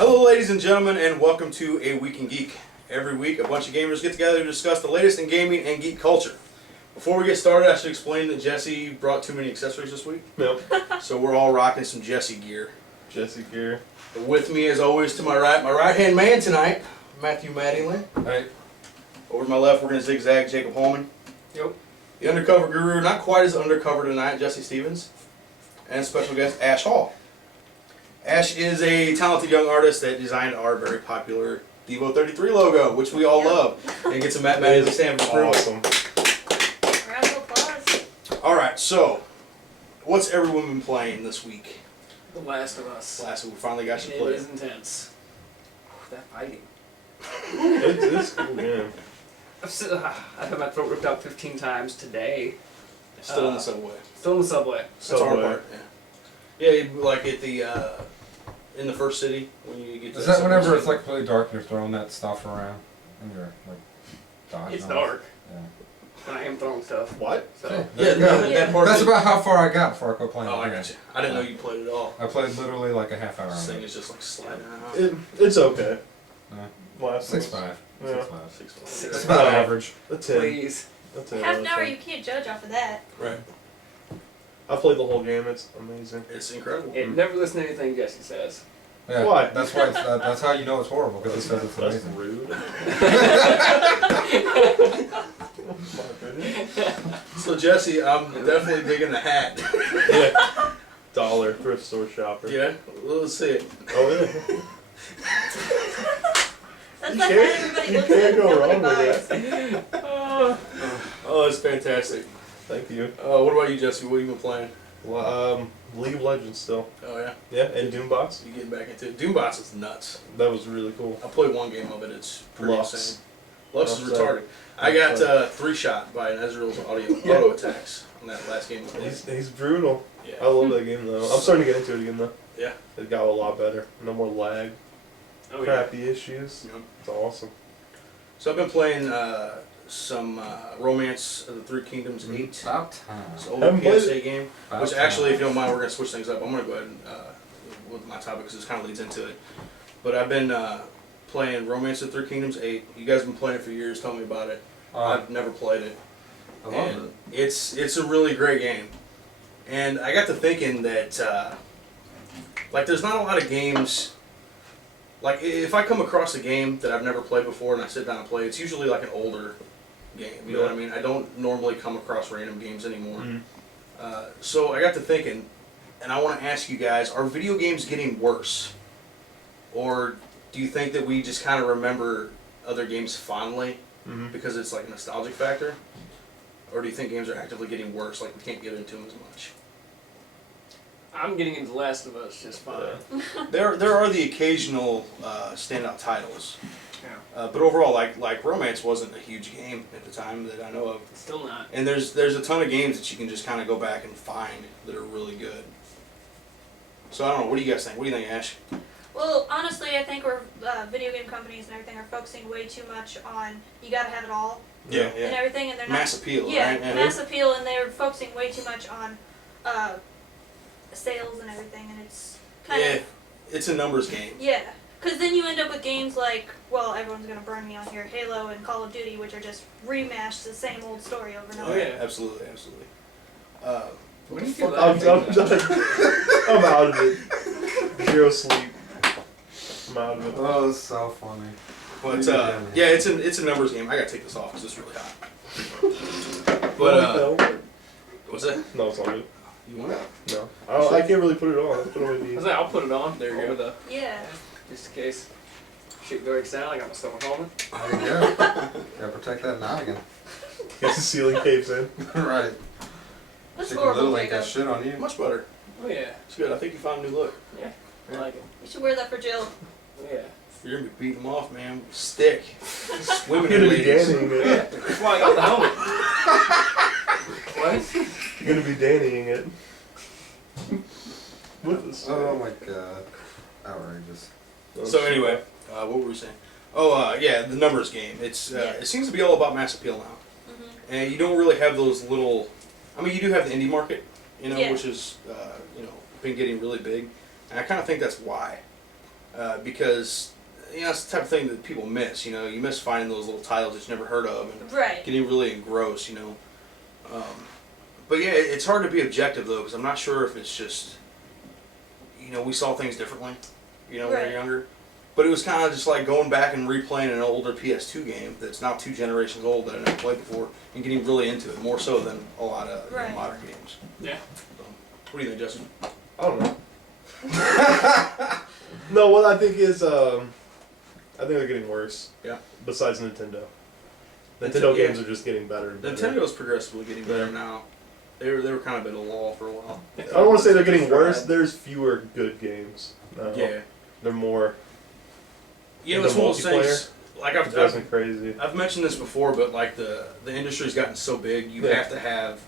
Hello ladies and gentlemen, and welcome to A Week in Geek. Every week a bunch of gamers get together to discuss the latest in gaming and geek culture. Before we get started, I should explain that Jesse brought too many accessories this week. Nope. So we're all rocking some Jesse gear. Jesse gear. With me as always to my right-hand man tonight, Matthew Mattingly. Hey. Over to my left, we're going to zigzag Jacob Holman. Yep. The undercover guru, not quite as undercover tonight, Jesse Stevens. And special guest, Ash Hall. Ash is a talented young artist that designed our very popular Devo 33 logo, which we all love. And get some Matt Mattingly sandwich approval. Awesome. Round of applause. Alright, so, what's everyone been playing this week? The Last of Us. Last week we finally got you It played. is intense. That fighting. It's cool game. I've had my throat ripped out 15 times today. Still in the subway. Still in the subway. That's our part. Yeah, like at the in the first city when you get. To Is that whenever it's like really dark and you're throwing that stuff around and you're like dodging? It's off? dark. Yeah. And I am throwing stuff. What? So. Yeah, that part. That's of about how far I got before I quit playing. Oh, the I game. got you. I didn't know you played it at all. I played literally like a half hour. This on thing it. is just like sliding out. It's okay. Yeah. Last 6.5. Yeah. 6.5. 6 That's about average. That's it. Please. That's it. Half an hour, you can't judge off of that. Right. I played the whole game. It's amazing. It's incredible. Yeah, never listen to anything Jesse says. Yeah. Why? That's why. That's how you know it's horrible because it says it's That's amazing. rude. So Jesse, I'm definitely digging the hat. Yeah. Dollar thrift store shopper. Yeah, let's see it. Oh yeah. That's You the can't- hat everybody you looks can't at go nobody wrong with buys. Oh, it's fantastic. Thank you. What about you, Jesse? What have you been playing? League of Legends still. Oh yeah, Yeah, and Doombots. you getting back into it? Doombots is nuts. That was really cool. I played one game of it. It's pretty Lux. insane. Lux is Lux, retarded. I got 3-shot by an Ezreal's auto attacks on that last game. He's brutal. I Yeah. love that game though. I'm starting to get into it again though. Yeah. It got a lot better. No more lag. Oh, yeah. Crappy issues. Yeah. It's awesome. So I've been playing some Romance of the Three Kingdoms 8. About time. It's an old Haven't played PSA game. About Which time. actually, if you don't mind, we're going to switch things up. I'm going to go ahead and with my topic because this kind of leads into it. But I've been playing Romance of the Three Kingdoms 8. You guys have been playing it for years. Tell me about it. I've never played it. I love And it's a really great game. And I got to thinking that like there's not a lot of games. Like if I come across a game that I've never played before and I sit down and play, it's usually like an older game. You know what I mean? I don't normally come across random games anymore. So I got to thinking, and I want to ask you guys: are video games getting worse, or do you think that we just kind of remember other games fondly because it's like a nostalgic factor, or do you think games are actively getting worse? Like we can't get into them as much. I'm getting into The Last of Us just fine. There are the occasional standout titles, Yeah. but overall, like Romance wasn't a huge game at the time that I know of. Still not. And there's a ton of games that you can just kind of go back and find that are really good. So I don't know. What do you guys think? What do you think, Ash? Well, honestly, I think we're video game companies and everything are focusing way too much on you gotta have it all Yeah, and everything, and they're not Mass appeal, yeah, right? mass appeal, and they're focusing way too much on sales and everything, and it's kind of it's a numbers game. yeah. Because then you end up with games like, well, everyone's gonna burn me on here, Halo and Call of Duty, which are just remashed the same old story over and Oh over. yeah, absolutely, absolutely. What do you feel I'm like? done. I'm out of it. Zero sleep. I'm out of it. Oh, it's so funny. But yeah, it's a numbers game. I gotta take this off because it's really hot. But what's that? No, it's all good. You want it? No, I can't really put it on. Put it on my I was knees. like, I'll put it on. There you over go. Yeah. just in case shit breaks down. I got my stomach home. There you go. Gotta protect that noggin. Guess the ceiling caves in. Right. That's Chicken horrible, Little ain't got Jacob. shit on you. Much better. Oh yeah. It's good. I think you found a new look. Yeah. I like it. You should wear that for Jill. Oh yeah. You're gonna be beating them off, man. With a stick. I'm Swimming gonna in be ladies. Dannying it. That's why I got the helmet. What? You're gonna be Dannying it. With the stick. Oh my god. Outrageous. So anyway, what were we saying? Oh, yeah, the numbers game. It's it seems to be all about mass appeal now, and you don't really have those little. I mean, you do have the indie market, you know, Yeah. which is been getting really big, and I kind of think that's why. because it's the type of thing that people miss. You miss finding those little titles that you never heard of and Right. getting really engrossed. But yeah, it's hard to be objective though, because I'm not sure if it's just we saw things differently. When we were Right. younger. But it was kind of just like going back and replaying an older PS2 game that's now 2 generations old that I never played before and getting really into it, more so than a lot of Right. modern games. Yeah. So, what do you think, Justin? I don't know. No, what I think is, I think they're getting worse. Yeah. Besides Nintendo. Nintendo, Nintendo yeah. games are just getting better and better. Nintendo's progressively getting better Yeah. now. They were kind of in a lull for a while. I don't want to say they're getting worse. There's fewer good games. No. Yeah. They're more. It's one of those things. Like It wasn't crazy. I've mentioned this before, but like the industry's gotten so big, you Yeah. have to have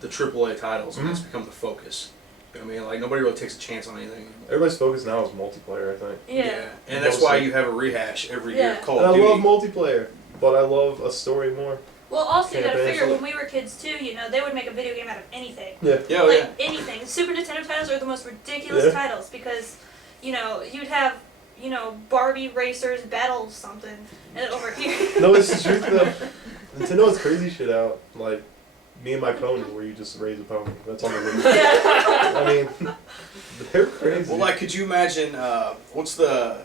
the AAA titles, and Mhm. that's become the focus. You know what I mean? Like nobody really takes a chance on anything. Everybody's focus now is multiplayer, I think. Yeah. And that's why you have a rehash every year. Yeah. Call And of I Duty. love multiplayer, but I love a story more. Well, also you gotta Campaigns. figure when we were kids too, they would make a video game out of anything. Yeah. Yeah, Like anything. Super Nintendo titles are the most ridiculous Yeah. titles because, you'd have, Barbie racers battle something and over here. No, it's the truth though. Nintendo has crazy shit out. Like, Me and My Pony, where you just raise a pony. That's on the list. Yeah. I mean, they're crazy. Well, like, could you imagine what's the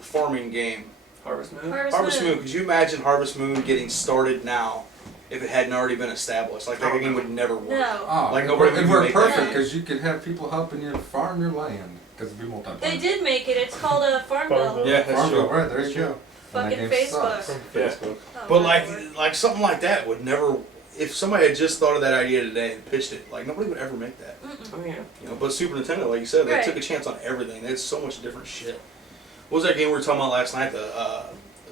farming game? Harvest Moon. Harvest Moon. Could you imagine Harvest Moon getting started now if it hadn't already been established? Like that game would never work. No. Oh, Like, it nobody worked, would it worked make that perfect game. because you could have people helping you farm your land because it'd be multiplayer. They did make it. It's called a Farmville. Farmville. Yeah, that's Farmville, true. right, there you go. Fucking And that game Facebook. sucks. From Yeah. Facebook. Oh, But my Lord. like something like that would never. If somebody had just thought of that idea today and pitched it, like nobody would ever make that. Mm-mm. Oh yeah. But Super Nintendo, like you said, they Right. took a chance on everything. They had so much different shit. What was that game we were talking about last night?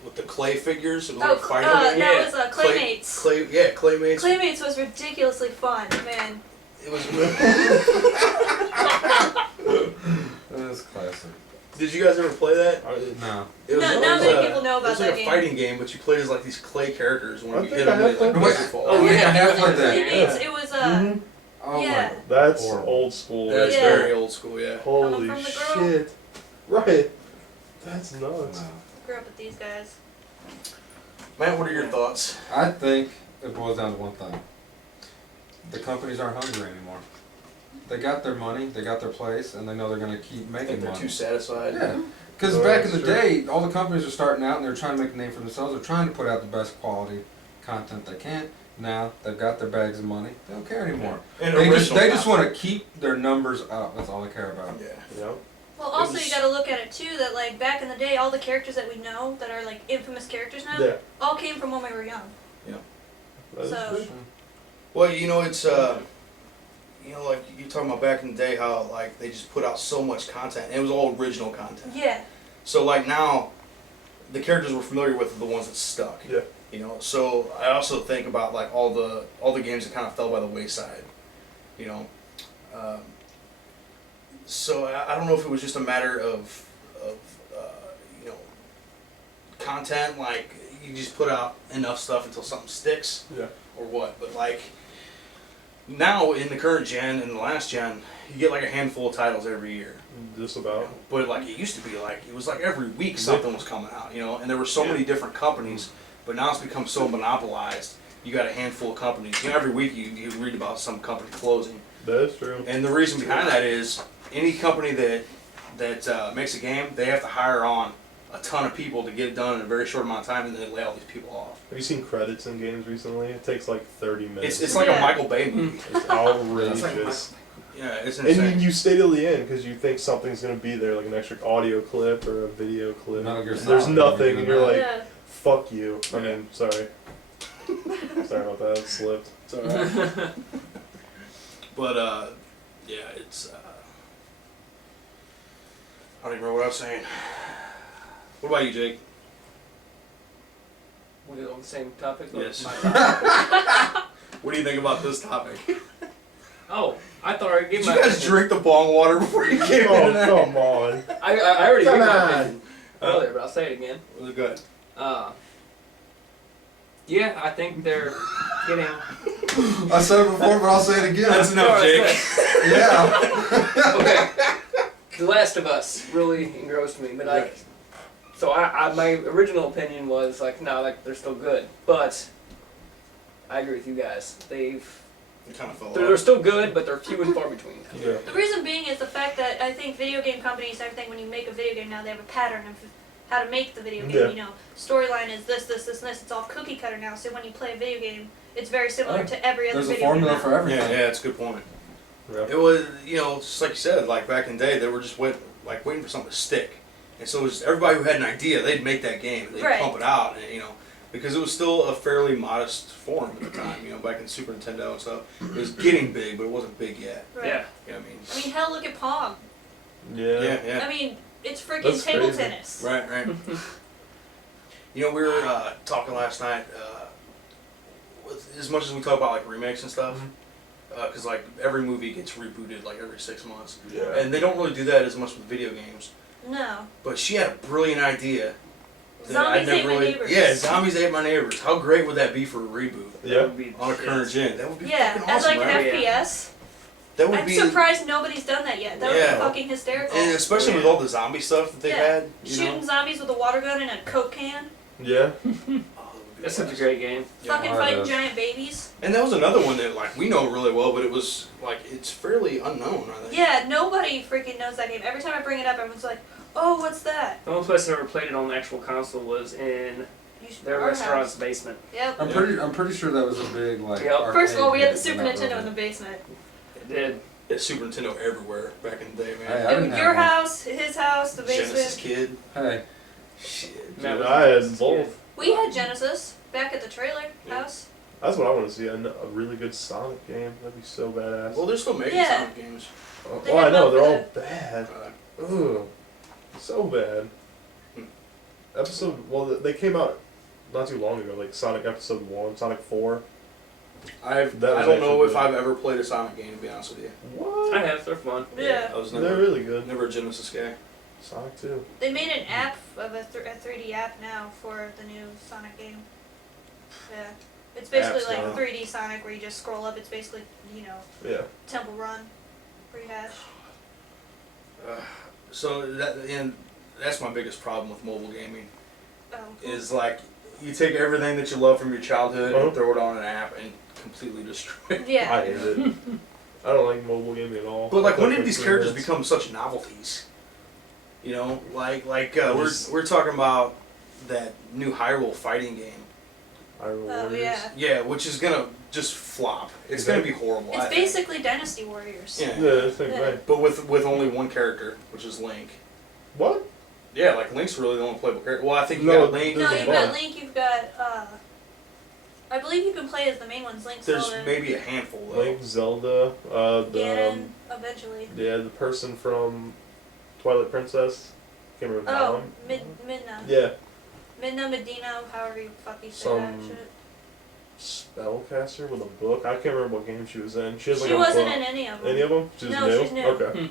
With the clay figures. It was like fighting. that was Claymates. Claymates. Claymates was ridiculously fun, man. It was. That is classic. Did you guys ever play that? No. It was, No, it not was, many people know It was about like that a game. fighting game, but you played as like these clay characters. When I you think hit them, I have they like played buzzard that. fall. Oh, yeah, I have played that. Claymates, it was Mhm. Oh Yeah. That's Horrible. old school. That's Yeah. very old school, yeah. Holy Coming from the girl. shit. Right. That's my. nuts. No. grew up with these guys. Matt, what are your thoughts? I think it boils down to one thing. The companies aren't hungry anymore. They got their money, they got their place, and they know they're going to keep I think making they're money. too satisfied. Yeah. Because Oh, back in that's the true. day, all the companies are starting out and they're trying to make a name for themselves. They're trying to put out the best quality content they can. Now they've got their bags of money. They don't care anymore. And They original just want to content. keep their numbers up. That's all they care about. Yeah. Yep. Well, also was- you got to look at it too that like back in the day, all the characters that we know that are like infamous characters now, Yeah. all came from when we were young. That's So- true. Well, it's like you're talking about back in the day how like they just put out so much content. And it was all original content. Yeah. So like now, the characters we're familiar with are the ones that stuck. Yeah. So I also think about like all the games that kind of fell by the wayside. So I don't know if it was just a matter of content, like you just put out enough stuff until something sticks, Yeah. or what. But like now in the current gen and the last gen, you get like a handful of titles every year. Just You about. know, but like it used to be, like it was like every week something was coming out, and there were so many different companies. But now it's become so monopolized. You got a handful of companies. Every week you read about some company closing, That is true. and the reason behind that is any company that makes a game, they have to hire on a ton of people to get it done in a very short amount of time, and then they lay all these people off. Have you seen credits in games recently? It takes like 30 minutes. It's like a Yeah. Michael Bay movie. It's outrageous. Yeah, it's And insane. you stay till the end because you think something's going to be there, like an extra audio clip or a video clip. Metal Gear And Solid, there's nothing, and you're like, Yeah. fuck you. I Yeah. mean, sorry. Sorry about that. It slipped. It's alright. But yeah, it's. I don't even remember what I was saying. What about you, Jake? We're on the same topic. Yes. My- What do you think about this topic? oh, I thought I already gave Did my you guys opinion. drink the bong water before you came in Oh, tonight? come on. I already gave Come my on. opinion earlier, but I'll say it again. Was it good? Yeah, I think they're getting. I said it before, but I'll say it again. That's enough, Alright, Jake. Yeah. Okay. The Last of Us really engrossed me, but my original opinion was like, no, like they're still good, but I agree with you guys. It kind of fell They're off. still good, but they're few and far between. Yeah. The reason being is the fact that I think video game companies, everything, when you make a video game now, they have a pattern of how to make the video game. Yeah. You know, storyline is this, and this. It's all cookie cutter now. So when you play a video game, it's very similar to every other There's a video game. formula out. for everything. Yeah, that's a good point. Yeah. It was, just like you said, like back in the day, they were just waiting for something to stick. And so it was everybody who had an idea, they'd make that game, and they'd Right. pump it out, and because it was still a fairly modest form at the time, back in Super Nintendo and stuff. It was getting big, but it wasn't big yet. Right. Yeah. You know what I mean? I mean, hell, look at Pong. Yeah. Yeah. I mean, it's freaking That's table crazy. tennis. Right. We were talking last night, as much as we talk about like remakes and stuff, because like every movie gets rebooted like every 6 months. Yeah. And they don't really do that as much with video games. No. But she had a brilliant idea. that Zombies I'd Ate My Neighbors. Yeah, Zombies Ate My Neighbors. How great would that be for a reboot Yeah. Would be on a shit. current gen? That would be Yeah, fucking as awesome, like right? an FPS. That would I'm be, surprised nobody's done that yet. That would Yeah. be fucking hysterical. and especially with all the zombie stuff that they Yeah. had. Shooting zombies with a water gun and a Coke can. Yeah. Oh, that would be That's such a awesome. great game. Yeah. Fucking hard fighting is. giant babies. And that was another one that like we know really well, but it was like it's fairly unknown, I think. Yeah, nobody freaking knows that game. Every time I bring it up, everyone's like, "Oh, what's that?" The only place I ever played it on the actual console was in You should their our restaurant's house. basement. Yep. I'm pretty sure that was a big like. Yep. First of all, we had the arcade Super hit Nintendo that in the movie. basement. It did. Yeah, Super Nintendo everywhere back in the day, man. I It didn't was have your one. house, his house, the Genesis basement. Kid. Hey, Shit. Matt Dude, was I the had best both. kid. We had Genesis back at the trailer Yeah. house. That's what I want to see. A really good Sonic game. That'd be so badass. Well, they're still making Yeah. Sonic games. They Well, I had know one they're for all bad. Ugh, so bad. They came out not too long ago, like Sonic Episode 1, Sonic 4. I That was don't know actually if good. I've ever played a Sonic game, to be honest with you. What? I have. They're fun. Yeah. I was They're never, really good. never a Genesis guy. Sonic 2. They made an app of a 3D app now for the new Sonic game. Yeah. It's basically Apps like now. 3D Sonic where you just scroll up. It's basically, Yeah. Temple Run rehash. So that's my biggest problem with mobile gaming Oh. is like you take everything that you love from your childhood Uh-huh. and throw it on an app and completely destroy it. Yeah. I hate it. I don't like mobile gaming at all. But like, I when play did for these 3 characters minutes. become such novelties? We're Just- we're talking about that new Hyrule fighting game. Hyrule Oh, Warriors? yeah. Yeah, which is gonna just flop. It's gonna be horrible. It's I think. basically Dynasty Warriors. Yeah. Yeah, same Yeah. thing. But with only one character, which is Link. What? Yeah, like Link's really the only playable character. Well, I think you No, got Link. No, There's you've a got bunch. Link, you've got, I believe you can play as the main ones, Link, There's Zelda, maybe a handful though. Link, Zelda, Ganon, eventually. the person from Twilight Princess. Can't remember her Oh, name. Midna. Yeah, Midna, Medina, however you fuck you say Some- that shit. spellcaster with a book. I can't remember what game she was in. She has like She a wasn't book. in any of them. Any of them? She's No, new? she's new. Okay.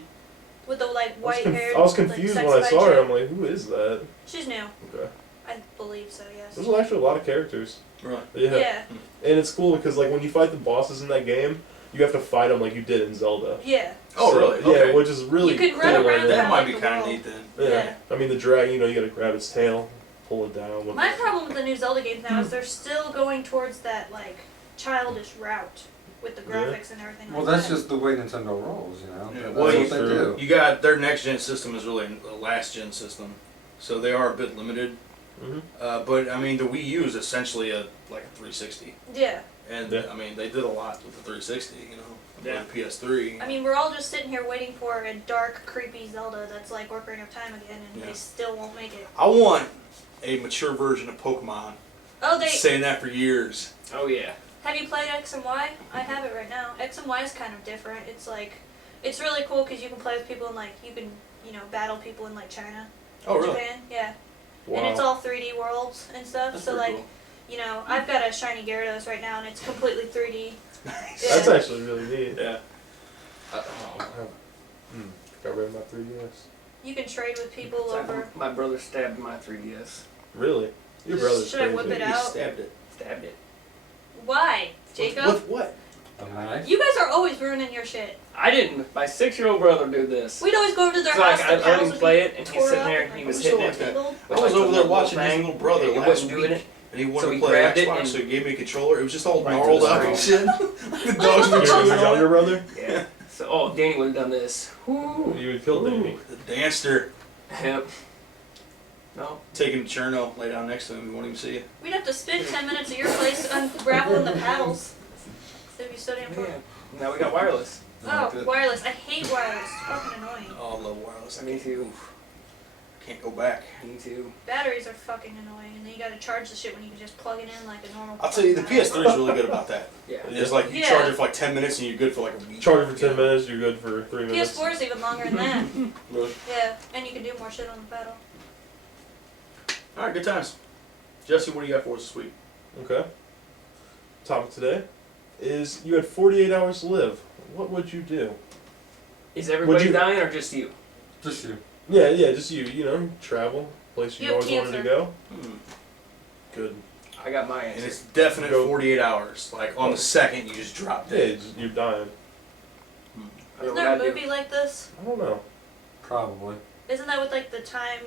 With the, like, white hair. I was confused when I saw her. I'm like, who is that? She's new. Okay. I believe so, yes. There's actually a lot of characters. Right. Yeah. Yeah. And it's cool because like when you fight the bosses in that game, you have to fight them like you did in Zelda. Yeah. Oh, So, really? Yeah, Okay. which is really You could cool. run around right that there. That might like be the kind of world. neat then. Yeah. Yeah. I mean, the dragon, you gotta grab its tail, pull it down. With My problem with the new Zelda games now is they're still going towards that, like, childish route with the Yeah. graphics and everything well, like that's that. just the way Nintendo rolls, you know. Yeah, That's well, what you- they true. do. You got their next gen system is really a last gen system, so they are a bit limited. Mhm. But I mean, the Wii U is essentially a 360, Yeah. and Yeah. I mean they did a lot with the 360, Yeah. with the PS3. I mean, we're all just sitting here waiting for a dark, creepy Zelda that's like Ocarina of Time again, and Yeah. they still won't make it. I want a mature version of Pokemon. Oh, they Saying that for years. Oh yeah. have you played X and Y? I have it right now. X and Y is kind of different. It's like, it's really cool because you can play with people and like you can, battle people in like China, Oh really? Japan, yeah. Wow. And it's all 3D worlds and stuff. That's so pretty like, I've got a shiny Gyarados right now, and it's completely 3D. cool. Yeah. That's actually really neat. Yeah. Got rid of my 3DS. You can trade with people So over. my brother stabbed my 3DS. Really? Your brother's Should I crazy. whip it You out? stabbed it. Stabbed it. Why, Jacob? With what? A knife? You guys are always ruining your shit. I didn't. My 6-year-old brother did this. We'd always go over to their So, house. like, the I let paddles him would play be it, and he's tore sitting up there, and, and he like, was I'm hitting still it. like that. tangled. I was like, over the there little watching his thing. little brother He last wasn't week, doing it. and he wanted So to he play grabbed it Xbox, and- so he gave me a controller. It was just all Right to gnarled the up and shit. screen. Like the dogs were Your chewing on younger it. brother? Yeah. So, oh, Danny would have done this. Woo. You would kill Danny. The dancer Yep. No. taking a churno, lay down next to him. He won't even see you. We'd have to spend 10 minutes at your place unraveling the paddles. They'd be so damn Yeah. fun. Now we got wireless. Oh, wireless. I hate wireless. It's fucking annoying. Oh, I love wireless. Me too. Can't go back. Me too. Batteries are fucking annoying, and then you gotta charge the shit when you can just plug it in like a normal. I'll tell you, the fucking PS3 is really good about that. Yeah. It's like you Yeah. charge it for like 10 minutes and you're good for like a week. Charge it for 10 minutes, you're good for 3 paddle. minutes. PS4 is even longer than that. Really? Yeah, and you can do more shit on the paddle. All right, good times. Jesse, what do you got for us this week? Okay. Topic today is you had 48 hours to live. What would you do? Is everybody you- dying or just you? Just you. Yeah, just you know, travel, place you You have always wanted to cancer. go. Hmm. Good. I got my And answer. it's definite Go. 48 hours. Like on the second, you just drop Yeah, dead. you're dying. I know Isn't what there a I'd do. movie like this? I don't know. Probably. Isn't that with like the time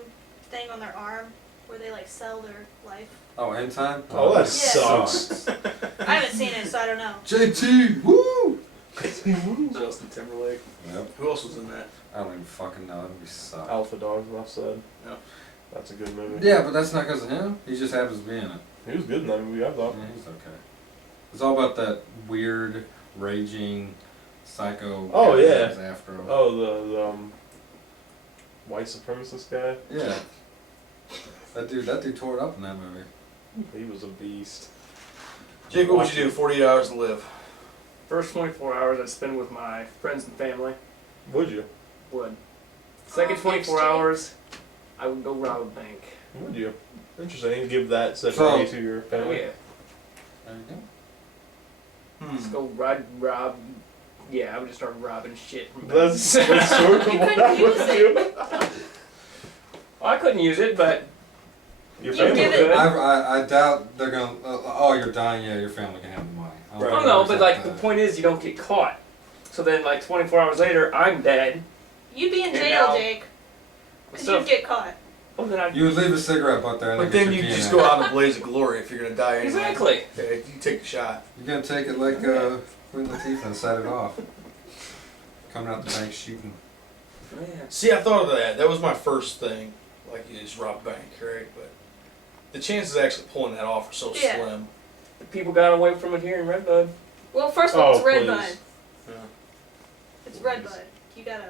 thing on their arm where they like sell their life? Oh, end time? Oh, that Yeah. sucks. I haven't seen it, so I don't know. JT! Woo! Justin Timberlake. Yep. Who else was in that? I don't even fucking know. That movie sucked. Alpha Dog, enough said. Yeah. That's a good movie. Yeah, but that's not because of him. He just happens to be in it. He was good in that movie, I thought. Yeah, he's okay. It's all about that weird, raging, psycho Oh, guy yeah. that was after him. Oh, the white supremacist guy? Yeah. That dude tore it up in that movie. He was a beast. Jake, what would you do? 48 hours to live. First 24 hours I'd spend with my friends and family. Would you? Would. Second Oh, 24 thanks, Jake. hours, I would go rob a bank. Would you? Interesting. Give that So- separately to your Oh family. yeah. There you go. Just go rob. Yeah, I would just start robbing shit from That's, banks. that's sort of You what couldn't I would use do. Well, I couldn't use it, but Your You family give it- could. I doubt they're gonna. Oh, you're dying. Yeah, your family can have the money. I don't Right. I think don't know. it But works like like the that. point is, you don't get caught. So then, like 24 hours later, I'm dead. You'd be in And jail, now- Jake, because So, you'd get caught. well, then I'd You would leave a cigarette butt there. And But get then your you DNA. just go out in a blaze of glory if you're gonna die anyway. exactly. Okay, you take the shot. You're gonna take it like Queen Latifah and set it off. Coming out the bank shooting. Yeah. See, I thought of that. That was my first thing. Like, you just rob a bank, right? But the chances of actually pulling that off are so Yeah. slim. The people got away from it here in Redbud. Well, first of all, it's Oh, Red please. Bud. Yeah. It's Red Bud. You gotta.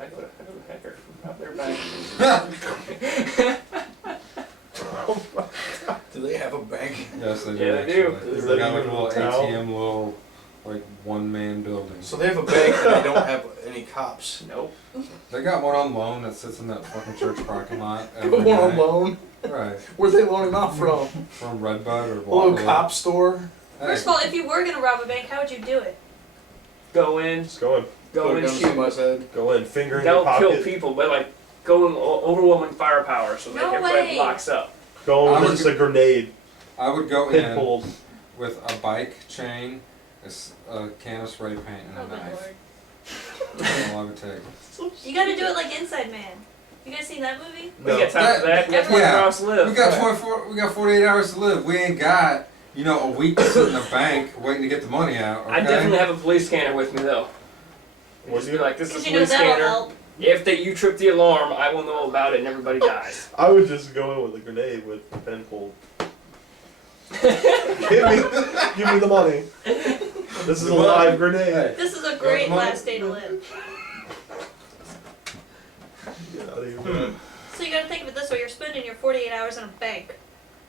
I go to Hecker out there back. Do they have a bank? Yes, they do. Yeah, they do. actually. Is They that got like a even little a town? ATM, little like one-man building. So they have a bank and they don't have any cops. Nope. They got one on loan that sits in that fucking church parking lot. every One on night. loan? Right. Where's they loaning out from? From Redbud or A little Waterloo. cop store? Hey, First of all, if you were gonna rob a bank, how would you do it? Go in, Just go in. go Put in a and gun to shoot. somebody's head. Go in. Finger in your Don't kill pocket. people, but like go in overwhelming firepower so that No everybody way. locks up. Go I in with would just a grenade. I would go Pin in pulled. with a bike chain, a can of spray paint, and Oh a my knife. lord. That's all I would take. You gotta do it like Inside Man. You guys seen that movie? We got time for that. We got Everyone- 24 hours to live. We got 24. We got 48 hours to live. We ain't got a week to sit in the bank waiting to get the money out. Okay? I definitely have a police scanner with me though. Would Just be you? like, this is Because a you know police that'll scanner. help. If you trip the alarm, I will know about it and everybody dies. I would just go in with a grenade with the pin pulled. give me the money. This is a live grenade. This is a great money? last day to live. Get out of here. So you gotta think of it this way: you're spending your 48 hours in a bank,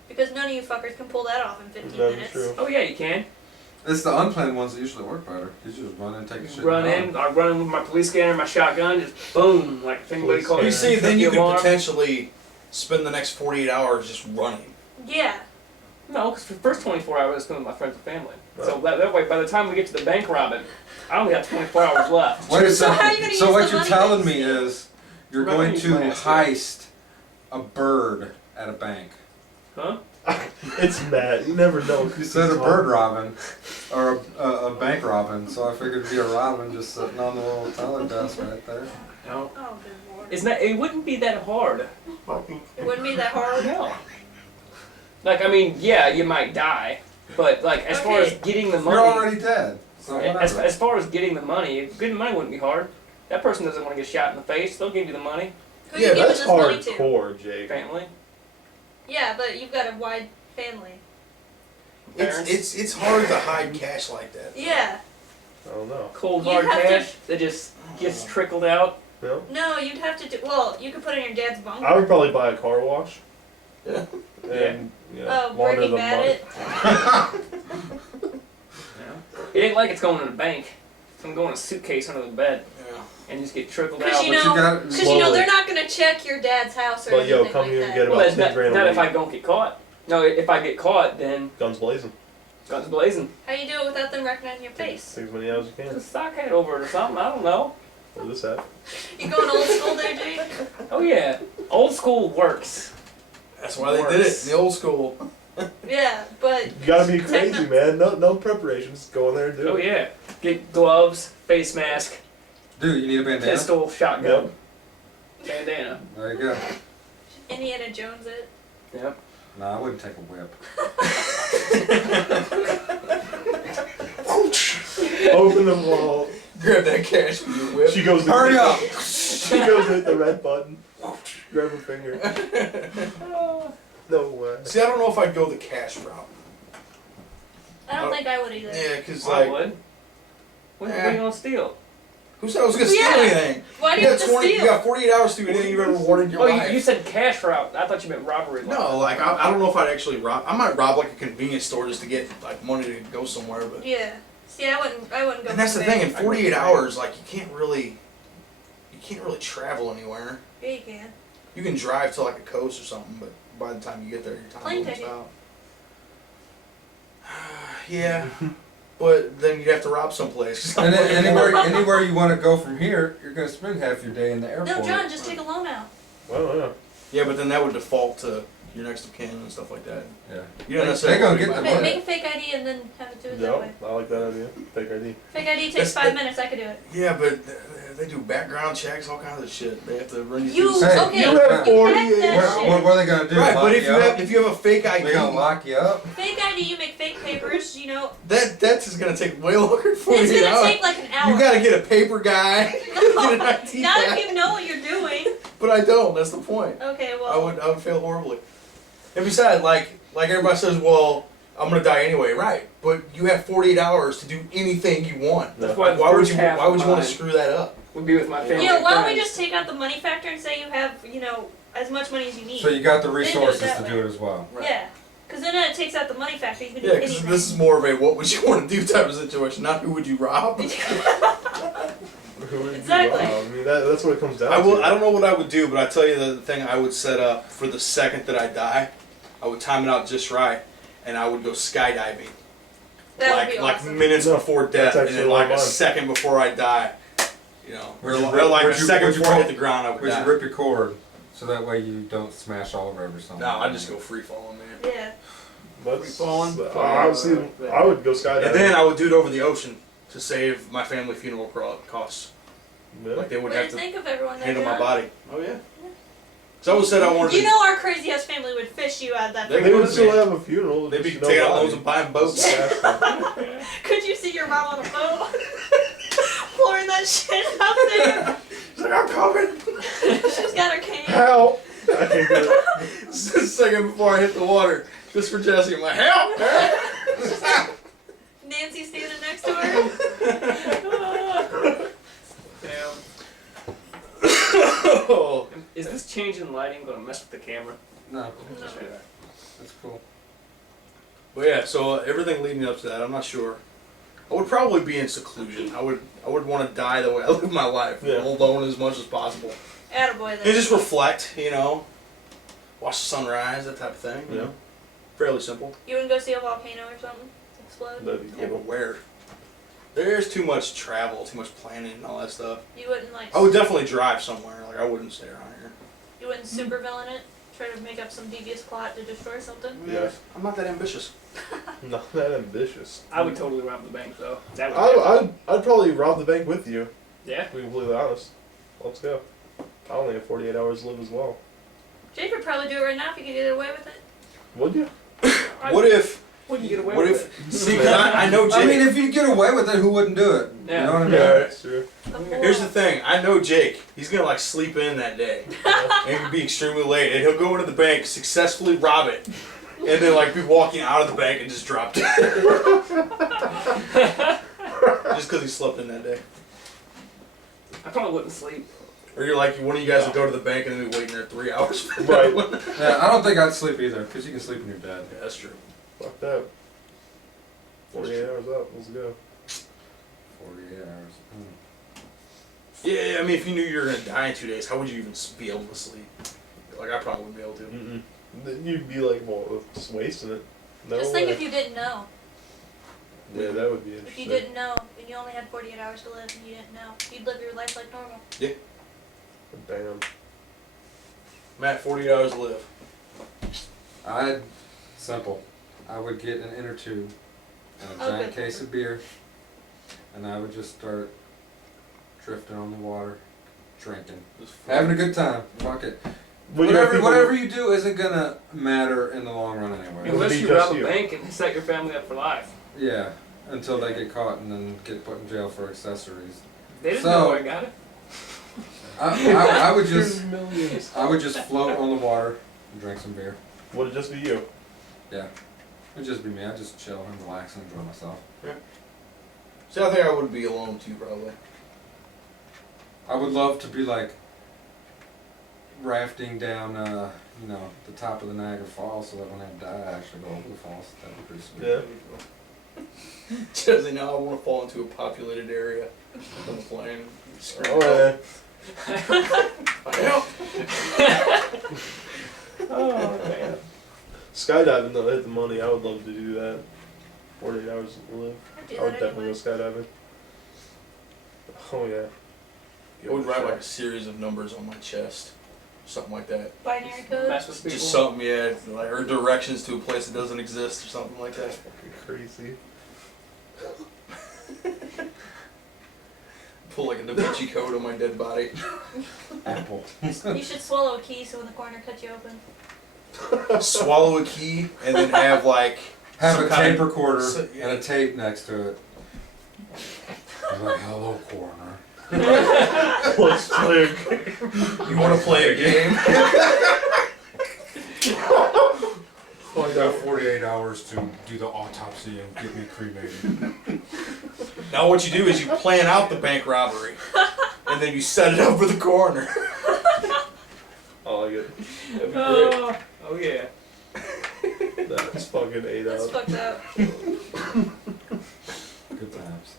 because none of you fuckers can pull that off in 15 That's minutes. true. Oh yeah, you can. It's the unplanned ones that usually work better. You just run in and take a shit. Run and in, I run in with my police scanner, my shotgun, just boom. Like if anybody Police calls You Yeah. see, then you the could alarm. potentially spend the next 48 hours just running. Yeah. No, because for the first 24 hours I spend with my friends and family. So Right. that way, by the time we get to the bank robbing, I only got 24 hours left. Wait a So how are you second. gonna So use what the you're money telling that me you steal? is you're Right, going use to my answer. heist a bird at a bank. Huh? It's Matt. You never know. You said a bird robin, or a bank robin, so I figured it'd be a robin just sitting on the little teller desk right there. No. Oh, good lord. It's not. It wouldn't be that hard. It wouldn't be that hard. No. Like I mean, yeah, you might die, but like as far as Okay. getting the money, You're already dead, so as whatever. far as getting the money, getting money wouldn't be hard. That person doesn't want to get shot in the face. They'll give you the money. Who Yeah, you giving that's this money to? hardcore, Jake. Family. Yeah, but you've got a wide family. Parents. It's hard to hide cash like that. Yeah. I don't know. Cold You hard have to- cash that just gets trickled out. No? No, you'd have to do. Well, you could put it in your dad's bunker. I would probably buy a car wash. Yeah. And, you know, Oh, launder Breaking the Bad money. it. It ain't like it's going in a bank. It's gonna go in a suitcase under the bed Yeah. and just get trickled 'Cause out. you But know- you got Because you know they're not gonna check your dad's house or But anything yo, come like here that. and get well, about that's 10 not, grand not a if I week. don't get caught. No, if I get caught, then Guns blazing. guns blazing. How you do it without them recognizing your face? Take as many out as you Put a can. sock hat over it or something. I don't know. Or this hat. You going old school there, Jake? Oh yeah, old school works. That's why they did it in the old school. Yeah, but You gotta be crazy, man. No preparations. Go in there and do Oh it. yeah, get gloves, face mask, Dude, you need a bandana? pistol, shotgun, bandana. There you go. Indiana Jones it. Yep. Nah, I wouldn't take a whip. Open the wall. Grab that cash with your whip. She goes. Hurry up! She goes to hit the red button. Grab her finger. No way. See, I don't know if I'd go the cash route. I don't think I would either. Yeah, because, I like, would. What are you gonna steal? who said I was going to steal Yeah. anything? Why do You you have got to 20, you steal? got 48 hours to do anything you've ever wanted in your Oh, life. you said cash route. I thought you meant robbery. No, like, I don't know if I'd actually rob. I might rob, like, a convenience store just to get, like, money to go somewhere, but... Yeah. See, I wouldn't go. And that's for the that. thing, in 48 hours, like, you can't really travel anywhere. Yeah, you can. You can drive to, like, a coast or something, but by the time you get there, your time Plane runs ticket. out. Yeah, but then you'd have to rob someplace. And then anywhere you want to go from here, you're going to spend half your day in the airport. No, John, just take a loan out. Well, yeah. Yeah, but then that would default to your next of kin and stuff like that. Yeah. You don't They necessarily gonna worry get about the that. money. Make a fake ID and then have it do it that No, way. I like that idea. Fake ID. Fake ID takes That's- 5 minutes. I could do it. Yeah, but they do background checks, all kinds of shit. They have to run you You through. Hey, okay? you You have hacked 48 that What, shit. what are they going to do? Right, Lock but if you up? have a fake ID, They going to lock you up? Fake ID, you make fake papers. You know, that's just gonna take way longer than 48 it's gonna hours. take like an hour. You gotta get a paper guy. Get an ID Not guy. if you know what you're doing. But I don't. That's the point. Okay, I well. would fail horribly. And besides, like everybody says, well, I'm gonna die anyway, right? But you have 48 hours to do anything you want. That's Why why would you? half Why would you want mine to screw that up? would be with my family. You know, and why don't we friends. just take out the money factor and say you have, you know, as much money as you need? So you got the do it resources that to way. do it as well. Right. Yeah. Because then it takes out the money factor. You can do Yeah, because anything. this is more of a what would you want to do type of situation, not who would you rob. Who would you Exactly. rob? I mean, that's what it comes down I to. don't know what I would do, but I tell you the thing I would set up for the second that I die. I would time it out just right, and I would go skydiving. That like would be like awesome. minutes No, before death, that's and actually then a lot like a of fun. second before I die. You know, Would or you like rip- a would you- second would you before I roll- hit the ground, I would Would die. you rip your cord so that way you don't smash all over something? No, I just go free falling, man. Yeah. That's, Falling. honestly, I would go skydiving. And then I would do it over the ocean to save my family funeral costs. Yeah. Like they What would do have you to think of everyone there, handle my John? body. Oh yeah. So I always said I wanted You to. know our crazy ass family would fish you out of that. They They would would, still man. have a funeral. They'd be just no taking out body. loans and buying boats. Could you see your mom on a boat? Pouring that shit out there. She's like, I'm coming. She's got her cane. Help! I can't do it. Just a second before I hit the water, just for Jesse, I'm like, help! Help! Nancy standing next to her. Damn. Oh. Is this change in lighting going to mess with the camera? No, No. that's cool. But yeah, so everything leading up to that, I'm not sure. I would probably be in seclusion. I would want to die the way I live my life, Yeah. alone as much as possible, Attaboy and there. just reflect, you know, watch the sunrise, that type of thing. You Yeah. know, fairly simple. You wouldn't go see a volcano or something? Explode? That'd be Yeah, cool. but where? There's too much travel, too much planning, and all that stuff. You wouldn't like. I would definitely drive somewhere. Like I wouldn't stay around here. You wouldn't supervillain it? Try to make up some devious plot to destroy something. Yeah. I'm not that ambitious. Not that ambitious. I would totally rob the bank though. That would I'd probably rob the bank with you. yeah. To be completely honest. Let's go. I only have 48 hours to live as well. Jake would probably do it right now if he could get away with it. Would you? What if? Wouldn't get away What with if? See, 'cause I know Jake. I mean, if you get away with it, who wouldn't do it? Yeah. You know what I mean? that's true. Here's the thing. I know Jake. He's gonna like sleep in that day, and it'll be extremely late, and he'll go into the bank, successfully rob it, and then like be walking out of the bank and just drop dead. Just because he slept in that day. I probably wouldn't sleep. Or you're like one of you guys would go to the bank and then be waiting there 3 hours for Right. that one. Yeah, I don't think I'd sleep either, because you can sleep when you're dead. Yeah, that's true. Fuck that. 48 hours up. Let's go. 48 hours. Yeah, I mean, if you knew you were gonna die in 2 days, how would you even be able to sleep? Like, I probably wouldn't be able to. Mm-mm. Then you'd be like, well, just wasting it. No Just way. think if you didn't know. Yeah, that would be If interesting. you didn't know, and you only had 48 hours to live, and you didn't know, you'd live your life like normal. Damn. Matt, 48 hours to live. Simple. I would get an inner tube and a Oh, giant good. case of beer, and I would just start drifting on the water, drinking, having a good time. Fuck it. When you have people- Whatever you do isn't gonna matter in the long run anyway. It would Unless be you just rob a you. bank and set your family up for life. Yeah, until they get caught and then get put in jail for accessories. They didn't So- know I got it. I would just Millions. float on the water and drink some beer. Would it just be you? Yeah, it'd just be me. I'd just chill and relax and enjoy myself. See, I think I would be alone too, probably. I would love to be like rafting down, the top of the Niagara Falls, so that when I die, I actually go over the falls. That'd be pretty sweet. Yeah. Jesse, now I want to fall into a populated area. I'm playing. Oh, yeah. Oh man. Skydiving though, hit the money. I would love to do that. 48 hours to live. I'd do I would that definitely anyway. go skydiving. Oh yeah. I would write like a series of numbers on my chest. Something like that. Binary code. Mess with people. Just something, yeah. Like, or directions to a place that doesn't exist or something like that. Fucking crazy. Pull like a Da Vinci Code on my dead body. Apple. You should swallow a key so when the coroner cuts you open. Swallow a key and then have like Have some a kind tape of- recorder so- yeah. and a tape next to it. I'm like, hello, coroner. Let's play a game. You want to play a game? Well, you got 48 hours to do the autopsy and get me cremated. Now what you do is you plan out the bank robbery, and then you set it up for the coroner. I like it. That'd be great. Oh, oh yeah. That's fucking 8 That's out. fucked up. Good times.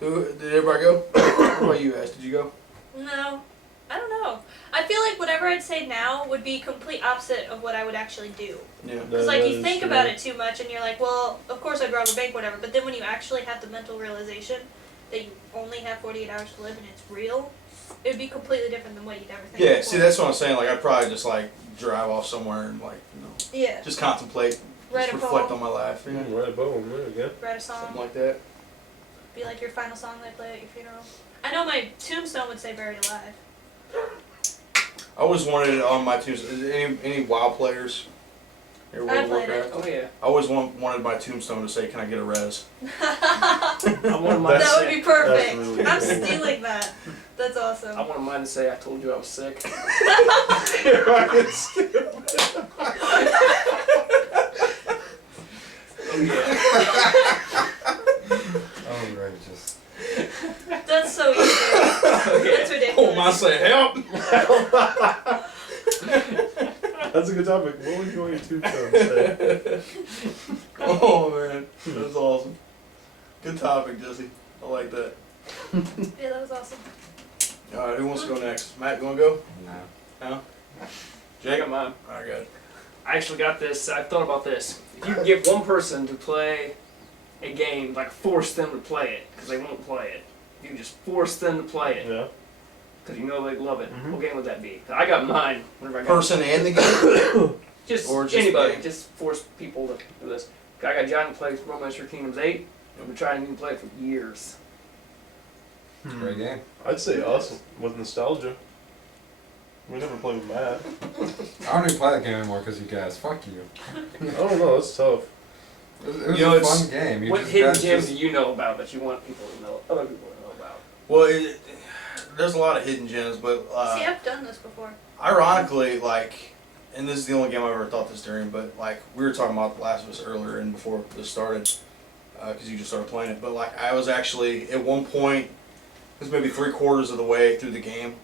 So, did everybody go? What about you guys? Did you go? No. I don't know. I feel like whatever I'd say now would be complete opposite of what I would actually do. Yeah. Because like you think about it too much and you're like, well, of course I'd rob a bank, whatever. But then when you actually have the mental realization that you only have 48 hours to live and it's real, it would be completely different than what you'd ever think. Yeah. before. See, that's what I'm saying. Like, I'd probably just like drive off somewhere and like, Yeah. just contemplate, Write just a reflect poem, on my life. Yeah. Right above there again. write a song, Something like that. be like your final song they play at your funeral. I know my tombstone would say buried alive. I always wanted it on my tombstone. Any WoW players? Here, World I of played Warcraft? Oh yeah. I always wanted my tombstone to say, "Can I get a res?" I wanted mine to That would say. be perfect. That's really I'm cool. stealing that. That's awesome. I wanted mine to say I told you I was sick. Oh yeah. Outrageous. That's so easy. That's ridiculous. Oh, my say help! That's a good topic. What would you want your tombstone to say? Oh man, that's awesome. Good topic, Jesse. I like that. Yeah, that was awesome. All right, who wants to go next? Matt, you want to go? No. No. I Jake. got mine. All right, good. I actually got this. I thought about this. If you could get one person to play a game, like force them to play it, because they won't play it. You just force them to play it. Yeah. because you know they love it. Mhm. What game would that be? I got mine. Whenever I got Person and the game. just or just anybody, game? just force people to do this. I got John to play Romance Kingdoms 8. I've been trying to play it for years. Great game. I'd say us with nostalgia. We never played with Matt. I don't even play that game anymore because you guys. Fuck you. I don't know. It's tough. It was You know, a it's- fun game. You What just hidden guys gems just- do you know about that you want people to know, other people to know about? Well, there's a lot of hidden gems, but See, I've done this before. ironically, like, and this is the only game I've ever thought this during, but like we were talking about The Last of Us earlier and before this started, because you just started playing it. But like I was actually at one point, it was maybe 3/4 of the way through the game,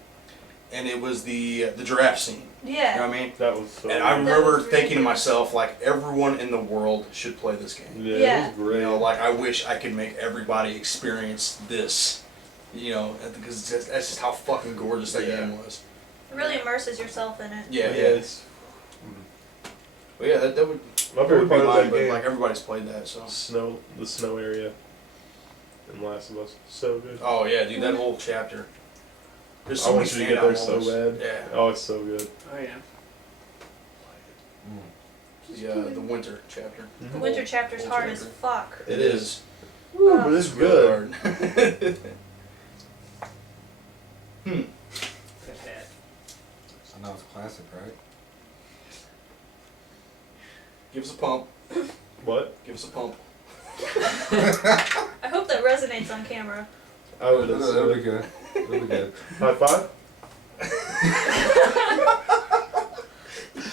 and it was the giraffe scene. You know Yeah. what I mean? That was so. And I That remember was really thinking to good. myself, like, everyone in the world should play this game. Yeah, Yeah. it was great. You know, like I wish I could make everybody experience this. You know, because that's just how fucking gorgeous that Yeah. game was. It really immerses yourself in it. Yeah, yeah. yeah. It's But yeah, that would, my that favorite would be part of mine, that but game. like everybody's played that, so. The snow area in Last of Us. So good. Oh yeah, dude, that whole chapter. There's I so many want you to get there standout so moments. bad. Yeah. Oh, it's so good. Oh yeah. Mm. The winter chapter. The winter chapter's Whole hard as chapter. fuck. It is. Woo, but it's good. Really hard. That's bad. So now it's a classic, right? Give us a pump. What? Give us a pump. I hope that resonates on camera. I would have It'll be said. good. It'll be good. High five?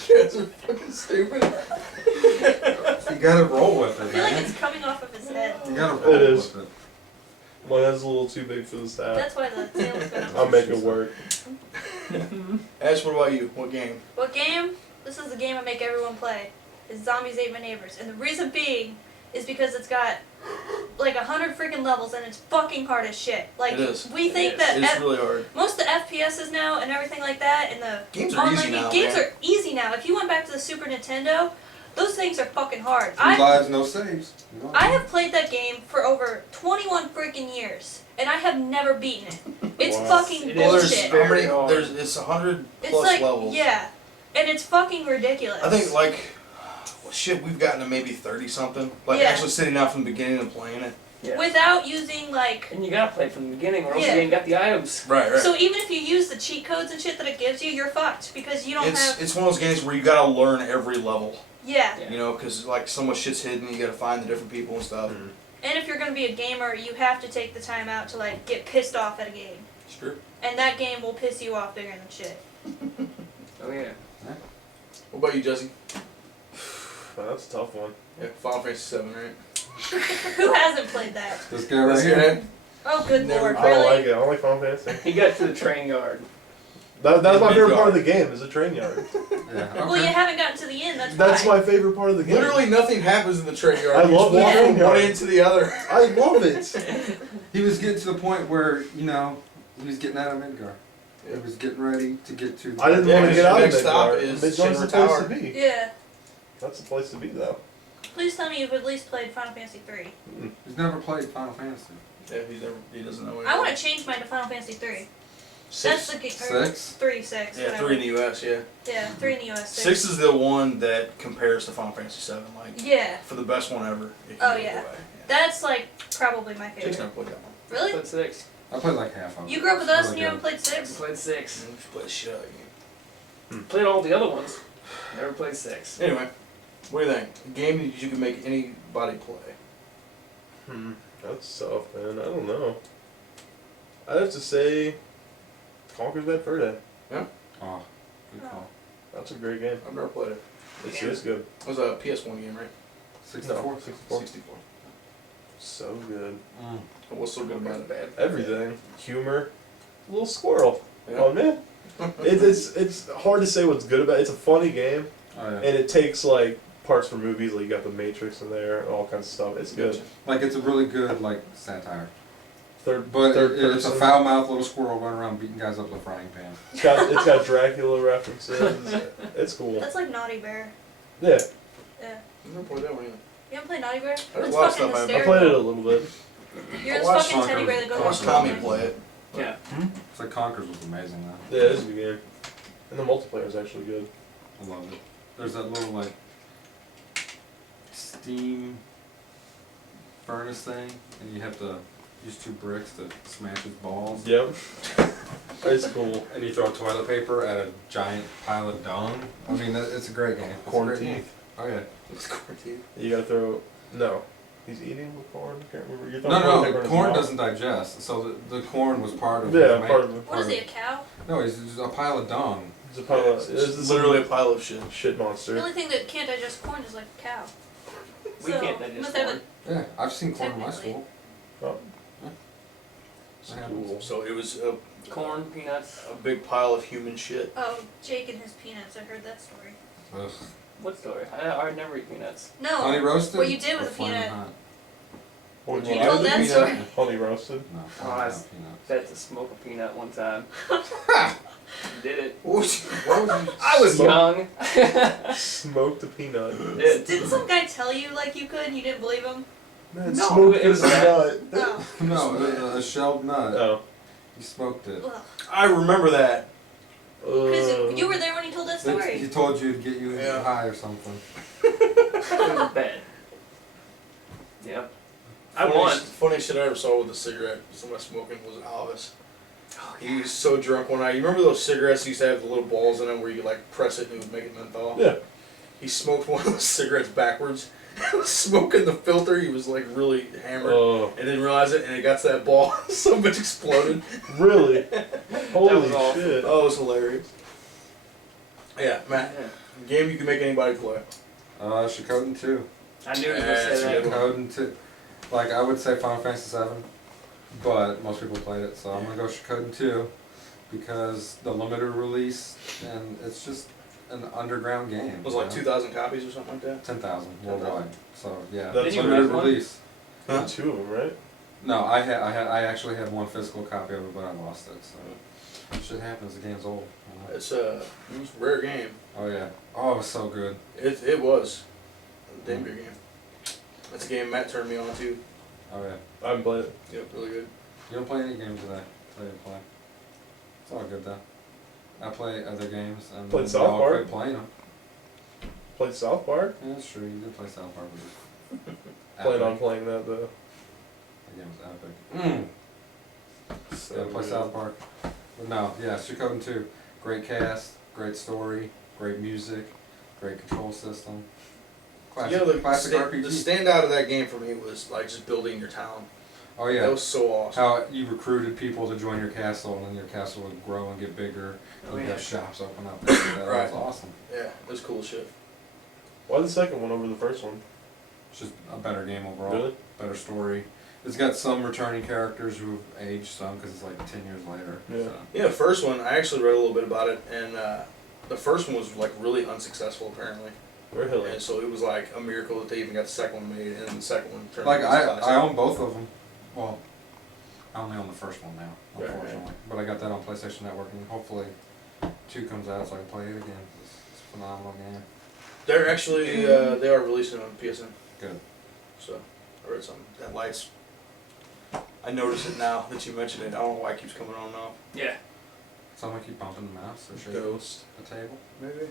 You guys are fucking stupid. You gotta roll with I it, feel like man. it's coming off of his head. You gotta roll It is. with it. My head's a little too big for the staff. That's why the tail's been I'll up. make it work. Ash, what about you? What game? What game? This is the game I make everyone play. It's Zombies Ate My Neighbors. And the reason being is because it's got like 100 freaking levels and it's fucking hard as shit. Like, It is. we think is. that It's really hard. most of the FPSs now and everything like that and the Games are online easy now, games man. are easy now. If you went back to the Super Nintendo, those things are fucking hard. 2 lives, no saves. You know? I have played that game for over 21 freaking years, and I have never beaten it. It's Wow. fucking It is Well, there's bullshit. very how many? hard. It's 100 It's plus like, levels. yeah, and it's fucking ridiculous. I think like, well, shit, we've gotten to maybe 30 something. Like Yeah. actually sitting down from the beginning and playing it. Yeah. without using like, And you gotta play from the beginning, or else Yeah. you ain't got the items. Right, so even if you use the cheat codes and shit that it gives you, you're fucked because you don't have. It's one of those games where you gotta learn every level. Yeah, Yeah. You know, because like so much shit's hidden. You gotta find the different people and stuff. Mhm. and if you're gonna be a gamer, you have to take the time out to like get pissed off at a game, It's true. and that game will piss you off bigger than shit. Oh yeah. What about you, Jesse? Wow, that's a tough one. Yeah, Final Fantasy VII, right? Who hasn't played that? This guy right This here. guy? Oh, good Never- lord, I don't really? like it. I don't like Final Fantasy. He got to the train yard. That's my favorite Midgard. part of the game, is the train yard. Yeah. Well, you Okay. haven't gotten to the end. That's That's why. my favorite part of the game. Literally nothing happens in the train yard. I You love just the walk train from one yard. end to the other. I love it. He was getting to the point where, you know, he was getting out of Midgar. Yeah. He was getting ready to get to. I didn't Yeah, want to 'cause get your out of next stop Midgard. is Midgard's the Shinra place Tower. to be. Yeah. That's the place to be, though. Please tell me you've at least played Final Fantasy 3. He's never played Final Fantasy. Yeah, he doesn't know. I want to change mine to Final Fantasy 3. That's the game. 6? 3, 6. Yeah, whatever. 3 in the US. Yeah. Yeah, 3 in the US. 6 is the one that compares to Final Fantasy 7, like Yeah, for the best one ever. It Oh, can go yeah. away. that's like probably my Jake's favorite. never played that one. Really? Played 6. I played like half of it. You grew up with us Really and you good. haven't played 6? Played 6. You should play the shit out of the game. Played all the other ones. Never played 6. Anyway, what do you think? A game that you can make anybody play. That's tough, man. I don't know. I'd have to say Conker's Bad Fur Day. Oh, good call. That's a great game. I've never played it. It's good. It was a PS1 game, right? 64? No, 64. 64. So good. Mm. What's so good about it? Bad. Everything. Humor. A little squirrel. Yeah. Oh, man. It's hard to say what's good about it. It's a funny game, Oh, yeah. and it takes, like, parts from movies. Like, you got The Matrix in there and all kinds of stuff. It's good. Like, it's a really good, like, satire. Third But third it's a person. foul-mouthed little squirrel running around beating guys up with a frying pan. It's got Dracula references. It's cool. That's like Naughty Bear. Yeah, Yeah. I've never played that one either. You haven't played Naughty Bear? There's It's a lot of fucking stuff I I hysterical. played it a hysterical. little bit. You're I this watched fucking Conker. teddy bear that goes I watched on Tommy the play it. Yeah. It's like Conker's was amazing though. Yeah, it's a good game. And the multiplayer is actually good. I love it. There's that little like steam furnace thing, and you have to use 2 bricks to smash his balls. Yep. It's cool. And you throw toilet paper at a giant pile of dung. I mean, it's a great game. It's a Corn great game. teeth. Oh yeah. It's corn teeth. You gotta throw. No. He's eating the corn? I can't remember. You're throwing No, toilet paper no, in his corn mouth? doesn't digest. So the corn was part of Yeah, his part of it. What is he, a cow? No, it's just a pile of dung. It's a pile of. It's literally a pile of shit. shit The monster. only thing that can't digest corn is like a cow. We So, can't must digest have corn. Yeah, I've seen corn in my Technically. school. Oh. I haven't. Cool. So it was Corn, peanuts. a big pile of human shit. Oh, Jake and his peanuts. I heard that story. Ugh. What story? I never eat peanuts. No. Honey roasted? What you did or with a flaming peanut. hot? What You I told was a that peanut, story. Honey roasted. No, Oh, flaming I hot s- peanuts. Had to smoke a peanut one time. Did it. What would you I was young. Smoked a peanut. Did. Didn't some guy tell you like you could and you didn't believe him? Man, No, smoked it was this that. nut. No. No, a shelled nut. Oh. You smoked it. Ugh. I remember that. Because you were there when he told that He story. told you to get you Yeah. high or something. It was bad. Yep. I won. Funny shit I ever saw with a cigarette, somebody smoking, was Alvis. He was so drunk one night. You remember those cigarettes used to have the little balls in them where you could like press it and it would make it menthol? Yeah. He smoked one of those cigarettes backwards. Smoking the filter, he was like really hammered. Oh. And didn't realize it, and it got to that ball. So much exploded. Really? Holy awful. shit. Oh, it was hilarious. Yeah, Matt. Yeah. Game you can make anybody play. Shikoden 2. I knew you were Yeah, gonna say that's that. good. Shikoden 2. Like, I would say Final Fantasy 7, but most people played it, so I'm gonna go Shikoden 2 because the limited release, and it's just an underground game. It was like 2,000 copies or something like that. 10,000 worldwide. So yeah, That's Did you limited have one? release. Huh? 2 of them, right? No, I actually had one physical copy of it, but I lost it. So shit happens. The game's old. You know? It's a rare game. Oh yeah. Oh, it was so good. It was a damn good game. That's a game Matt turned me on to. Oh yeah. I haven't played it. Yep, really good. You don't play any games today. I didn't play. It's all good though. I play other games and Played we South all Park? quit playing them. Played South Park? Yeah, that's true. You did play South Park with us. Plan on playing that though. That game was epic. So Yeah, play good. South Park. But no, yeah, Suikoden 2. Great cast, great story, great music, great control system. Classic, You know, the classic RPG. standout of that game for me was like just building your town. Oh yeah. That was so awesome. How you recruited people to join your castle, and then your castle would grow and get bigger. Oh, and you yeah. have shops open up. And that Right. was awesome. Yeah, it was cool shit. Why the second one over the first one? It's just a better game overall. Really? Better story. It's got some returning characters who've aged some because it's like 10 years later. Yeah. So. Yeah, the first one, I actually read a little bit about it, and the first one was like really unsuccessful apparently. Really? And so it was like a miracle that they even got the second one made, and the second one turned Like into a classic. I own both of them. Well, I only own the first one now, Right, unfortunately. right. But I got that on PlayStation Network, and hopefully 2 comes out so I can play it again. It's a phenomenal game. They're actually they are releasing it on PSN. Good. So I read something. That light's. I notice it now that you mentioned it. I don't know why it keeps coming on and off. Yeah. Someone keep bumping the mouse or shaking Ghost. the table. Maybe.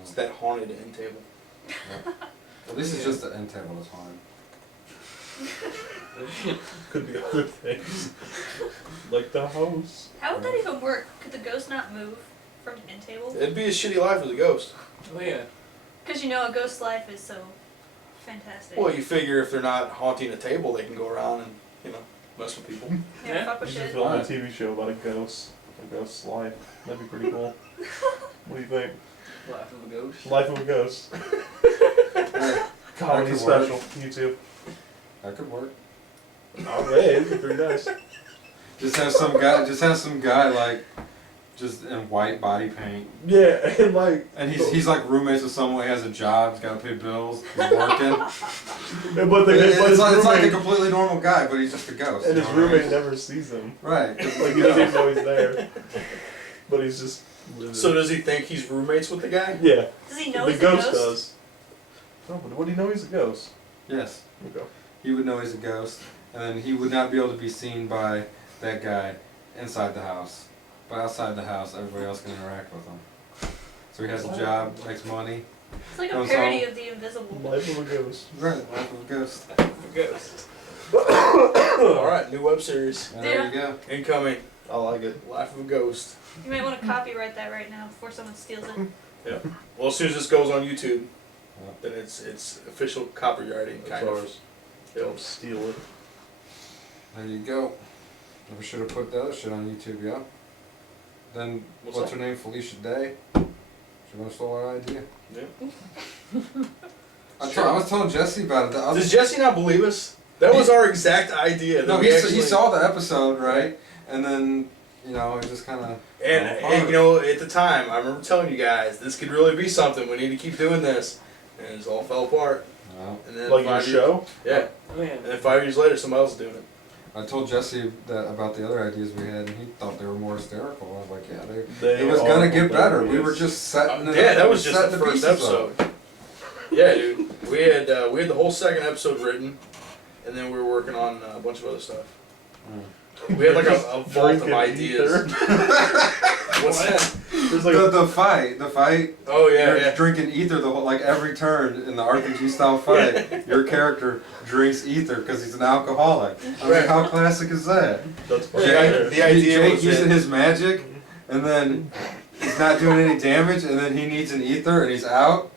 It's Yeah. that haunted end table. Well, this is just the end table that's haunted. Could be other things. Like the house. How would that even work? Could the ghost not move from the end table? It'd be a shitty life as a ghost. Oh yeah. Because you know a ghost's life is so fantastic. Well, you figure if they're not haunting a table, they can go around and mess with people. yeah, Yeah. fuck You with should shit. film a TV show about a ghost's life. That'd be pretty cool. What do you think? Life of a ghost. Life of a ghost. Comedy could special. YouTube. That could work. Oh, hey, it'd be pretty nice. Just have some guy like just in white body paint. Yeah, and like. And he's like roommates with someone who has a job, he's gotta pay bills, he's working. But But his it's like a roommate, completely normal guy, but he's just a ghost. and you his know what I mean? roommate never sees him. Right. Like he doesn't even know he's there. But he's just. living. So does he think he's roommates with the guy? Yeah. Does he know The he's ghost, a ghost? does. Oh, but what do you know he's a ghost? Yes. Okay. He would know he's a ghost, and then he would not be able to be seen by that guy inside the house. But outside the house, everybody else can interact with him. So he has a job, makes money. It's like a Goes parody home. of The Invisible. Life of a ghost. Right, life of a ghost. Ghost. All right, new web series And there you go. incoming. I like it. Life of a Ghost. You might want to copyright that right now before someone steals it. Well, as soon as this goes on YouTube, Yeah. then it's official copywriting That's kind of. ours. Yep. Don't steal it. There you go. Never should have put the other shit on YouTube, yeah? Then, What's what's that? her name? Felicia Day? She must have stole our idea. Yeah. I was telling Jesse about it. Does Jesse not believe us? That was our exact idea. That No, we he actually, saw the episode, right? And then, you know, it just kind of... And you know, at the time, I remember telling you guys, this could really be something. We need to keep doing this. And it just all fell apart. Well, And then Like your 5 years, show? yeah. Oh yeah. And then 5 years later, somebody else is doing it. I told Jesse that about the other ideas we had, and he thought they were more hysterical. I was like, yeah, They it was are gonna get better. We hilarious. were just setting it Yeah, up. that was just setting the first pieces up. episode. Yeah, dude. We had the whole second episode written, and then we were working on a bunch of other stuff. We had like a vault of Drinking ideas. ether. What's that? There's like The fight. Oh yeah, You're yeah. drinking ether the whole, like every turn in the RPG style fight. Your character drinks ether because he's an alcoholic. I mean, Right. how classic is that? that's funny. Yeah, the idea Jake was using that- his magic, and then he's not doing any damage, and then he needs an ether, and he's out,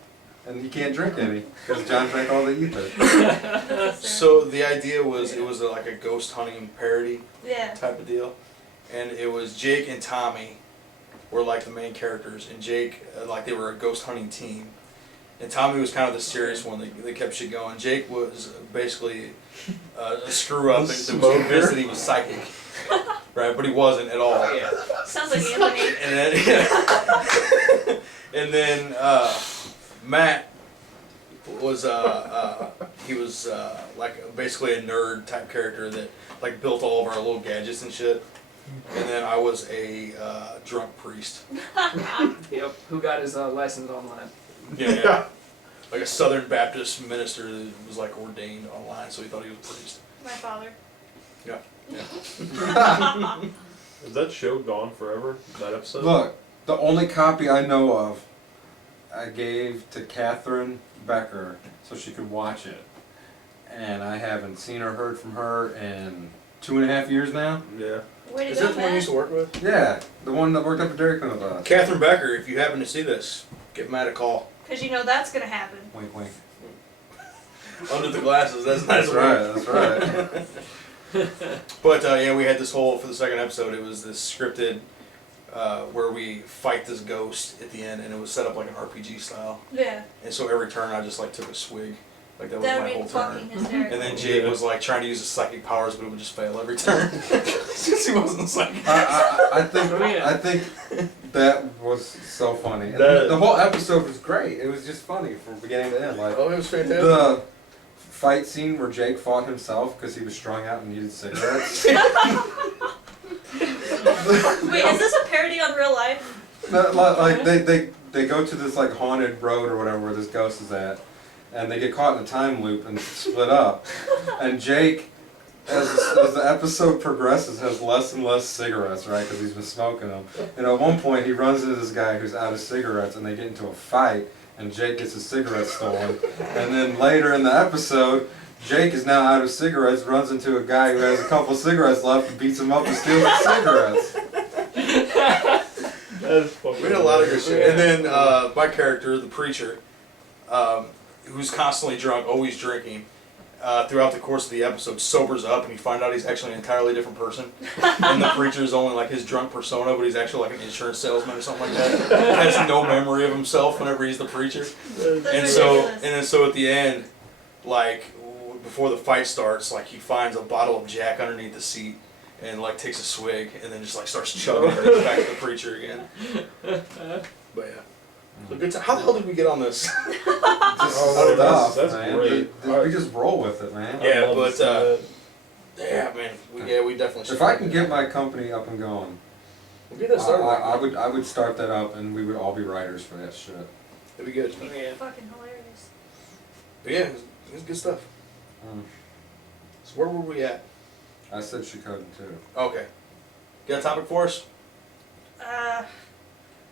and he can't drink any because John drank all the ether. So the idea was it was like a ghost hunting parody Yeah. type of deal, and it was Jake and Tommy were like the main characters, and Jake like they were a ghost hunting team, and Tommy was kind of the serious one that kept shit going. Jake was basically a screw up and that was Smoker. convinced that he was psychic, right? But he wasn't at all. Yeah. Sounds like Anthony. And then and then Matt was he was like basically a nerd type character that like built all of our little gadgets and shit. And then I was a drunk priest. Yep. Who got his license online? Yeah. Like a Southern Baptist minister that was like ordained online, so he thought he was a priest. My father. Yeah. Is that show gone forever? That episode? Look, the only copy I know of, I gave to Catherine Becker so she could watch it, and I haven't seen or heard from her in 2.5 years now. Yeah. Way to Is go, that the one you used Matt. to work with? Yeah, the one that worked up at Dairy Queen with us. Catherine Becker, if you happen to see this, give Matt a call. Because you know that's going to happen. Wink, wink. Under the glasses, that's nice. That's right. That's right. But yeah, we had this whole, for the second episode, it was this scripted where we fight this ghost at the end, and it was set up like an RPG style. Yeah. And so every turn I just like took a swig. Like that was That my would whole be turn. fucking hysterical. And then Jake Yeah. was like trying to use his psychic powers, but it would just fail every turn. Since he wasn't psychic. I think Oh, yeah. I think that was so funny. And That- the whole episode was great. It was just funny from beginning to end. Like Oh, it was fantastic. the fight scene where Jake fought himself because he was strung out and needed cigarettes. Wait, is this a parody on real life? Like they go to this like haunted road or whatever where this ghost is at, and they get caught in a time loop and split up. And Jake, as the episode progresses, has less and less cigarettes, right? Because he's been smoking them. And at one point, he runs into this guy who's out of cigarettes, and they get into a fight. And Jake gets his cigarettes stolen. And then later in the episode, Jake is now out of cigarettes, runs into a guy who has a couple cigarettes left, and beats him up and steals his cigarettes. That is fucking We did a lot of good shit. And then my character, the preacher, who's constantly drunk, always drinking, throughout the course of the episode, sobers up, and you find out he's actually an entirely different person. And the preacher is only like his drunk persona, but he's actually like an insurance salesman or something like that. Has no memory of himself whenever he's the preacher. That's And ridiculous. so at the end, like before the fight starts, like he finds a bottle of Jack underneath the seat. And like takes a swig and then just like starts chugging and goes back to the preacher again. But yeah. So good time. How the hell did we get on this? Just Oh, stuff, that's man. great. We just roll with it, man. I Yeah, love but, that. Yeah, man. We definitely should. If I can get my company up and going, we'll get that started. I would start that up, and we would all be writers for that shit. It'd be good. It'd be Yeah. fucking hilarious. But yeah, it was good stuff. Mm. So where were we at? I said she couldn't too. Okay. Got a topic for us?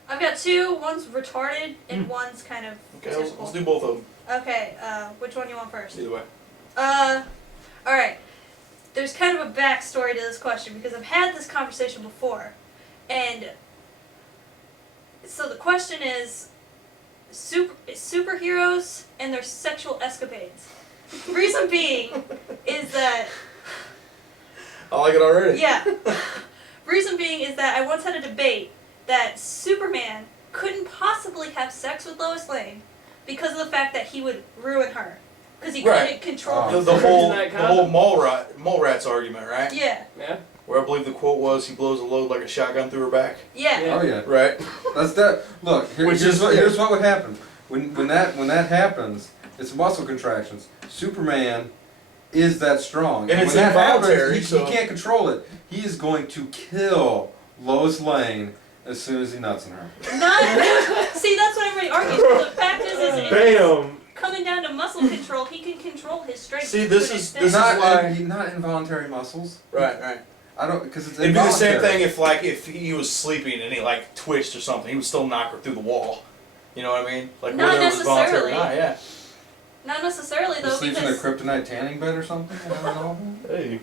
I've got two. One's retarded and one's kind of Okay, typical. let's do both of them. Okay, which one do you want first? Either way. Alright. There's kind of a backstory to this question because I've had this conversation before. And so the question is superheroes and their sexual escapades. The reason being is that I like it already. yeah. Reason being is that I once had a debate that Superman couldn't possibly have sex with Lois Lane because of the fact that he would ruin her. Because he Right. couldn't control The, him. the whole Kryptonite the whole Mallrats argument, right? Yeah. Yeah. Where I believe the quote was, "He blows a load like a shotgun through her back." Yeah. Yeah. Oh yeah. Right. That's that. Look, Which is- here's what would happen when that happens. It's muscle contractions. Superman is that strong, And it's when that happens, involuntary, he so- can't control it. He is going to kill Lois Lane as soon as he nuts in her. Not. See, that's what everybody argues. But the fact is if it's Bam! coming down to muscle control, he can control his strength. See, to this an is- extent. this is Not why- not involuntary muscles. Right. Right. I don't because it's It'd be the involuntary. same thing if he was sleeping and he like twitched or something, he would still knock her through the wall. You know what I mean? Like Not whether it was voluntary or necessarily. not. Yeah. Not necessarily He though, sleeps in a because kryptonite tanning bed or something. I don't know. Hey.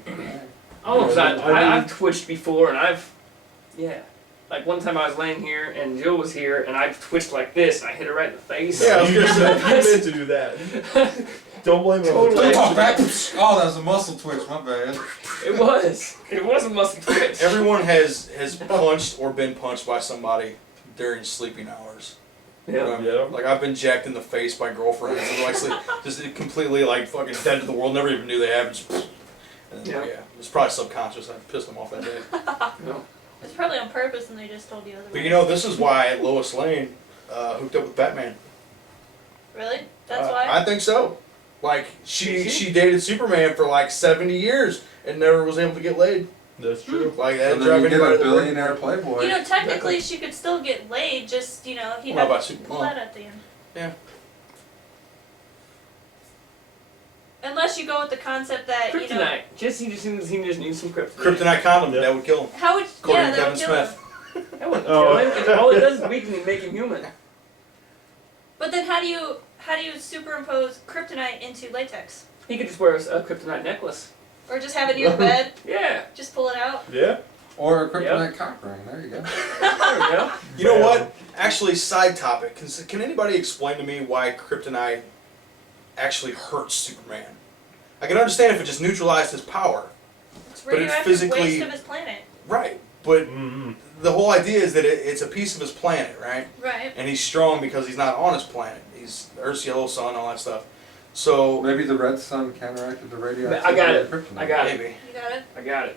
Oh, 'cause I mean- I've twitched before, and like one time I was laying here, and Jill was here, and I twitched like this, and I hit her right in the face. Yeah, I was You gonna say. meant to do that. Don't blame it on Totally. Don't the talk back. Oh, that was a muscle twitch. My bad. It was a muscle twitch. Everyone has punched or been punched by somebody during sleeping hours. Yeah. Yeah. Like I've been jacked in the face by girlfriends and like just completely like fucking dead to the world. Never even knew they happened. And then, Yeah. yeah, it's probably subconscious. I pissed them off that day. No. it's probably on purpose and they just told you otherwise. But you know, this is why Lois Lane hooked up with Batman. Really? That's Uh, why? I think so. Like Did she? she dated Superman for like 70 years and never was able to get laid. That's true. Like that And drive then you get anybody a to work. billionaire playboy. You know, technically she could still get laid, just, you know, he'd What about have to pull Superman? that at the end. Yeah. Unless you go with the concept that, you know, Kryptonite. He just needs some kryptonite. Kryptonite condom, Yeah. that would kill him. how would, According yeah, to that Kevin would kill Smith. him. That wouldn't Oh. kill him, 'cause all it does is weaken him, make him human. But then how do you superimpose kryptonite into latex? He could just wear a kryptonite necklace. Or just have it near the bed, Yeah. just pull it out? Yeah. Or a kryptonite cock ring. There you go. There we go. You know Bam. what? Actually, side topic. Can anybody explain to me why kryptonite actually hurts Superman? I can understand if it just neutralized his power. It's But it's radioactive physically- waste of his planet. Right. But Mm-hmm. the whole idea is that it's a piece of his planet, right? Right. And he's strong because he's not on his planet. He's Earth's yellow sun, all that stuff. So Maybe the red sun counteracted the radioactivity I got of it. kryptonite. I got it. maybe. You got it? I got it.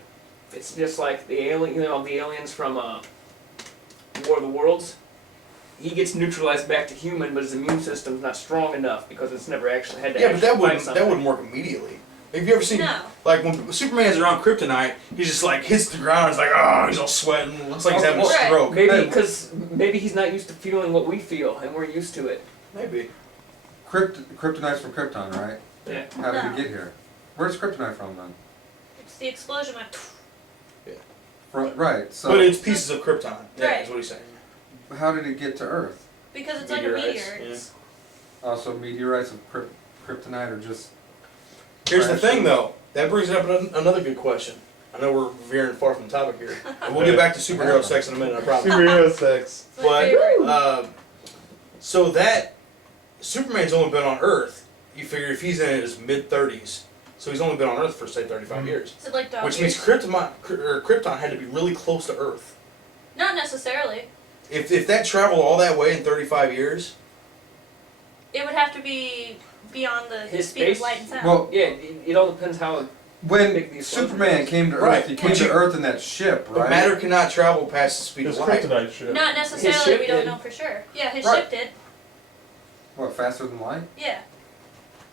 It's just like the alien, the aliens from War of the Worlds. He gets neutralized back to human, but his immune system's not strong enough because it's never actually had to. Yeah, but actually that fight wouldn't something. work immediately. Have you ever seen No. like when Superman's around kryptonite, he just like hits the ground. He's like, oh, he's all sweating. Looks like he's having a Right. stroke. Maybe because maybe he's not used to feeling what we feel, and we're used to it. Maybe. Kryptonite's from Krypton, right? Yeah. How did No. it get here? Where's kryptonite from then? It's the explosion went. Right. So But it's pieces of Krypton. Yeah, Right. is what he's saying. how did it get to Earth? Because it's like a Meteorites, meteor. yeah. It's- Also, meteorites of kryptonite are just. Here's the crashing. thing, though. That brings up another good question. I know we're veering far from the topic here. And we'll get back to superhero sex in a minute, I promise. Superhero sex. It's my But favorite. so that Superman's only been on Earth. You figure if he's in his mid-30s, so he's only been on Earth for say 35 years, Is it like dog which years? means Krypton had to be really close to Earth. Not necessarily. If that traveled all that way in 35 years, It would have to be beyond the His speed of space? light and sound. Well, Yeah, it all depends how. when Big these Superman ones. came to Earth, Right. he came But to you- Earth in that ship, but right? matter cannot travel past the speed It's of light. kryptonite shit. Not His necessarily. ship We don't did. know for sure. Yeah, his Right. ship did. What, faster than light? Yeah.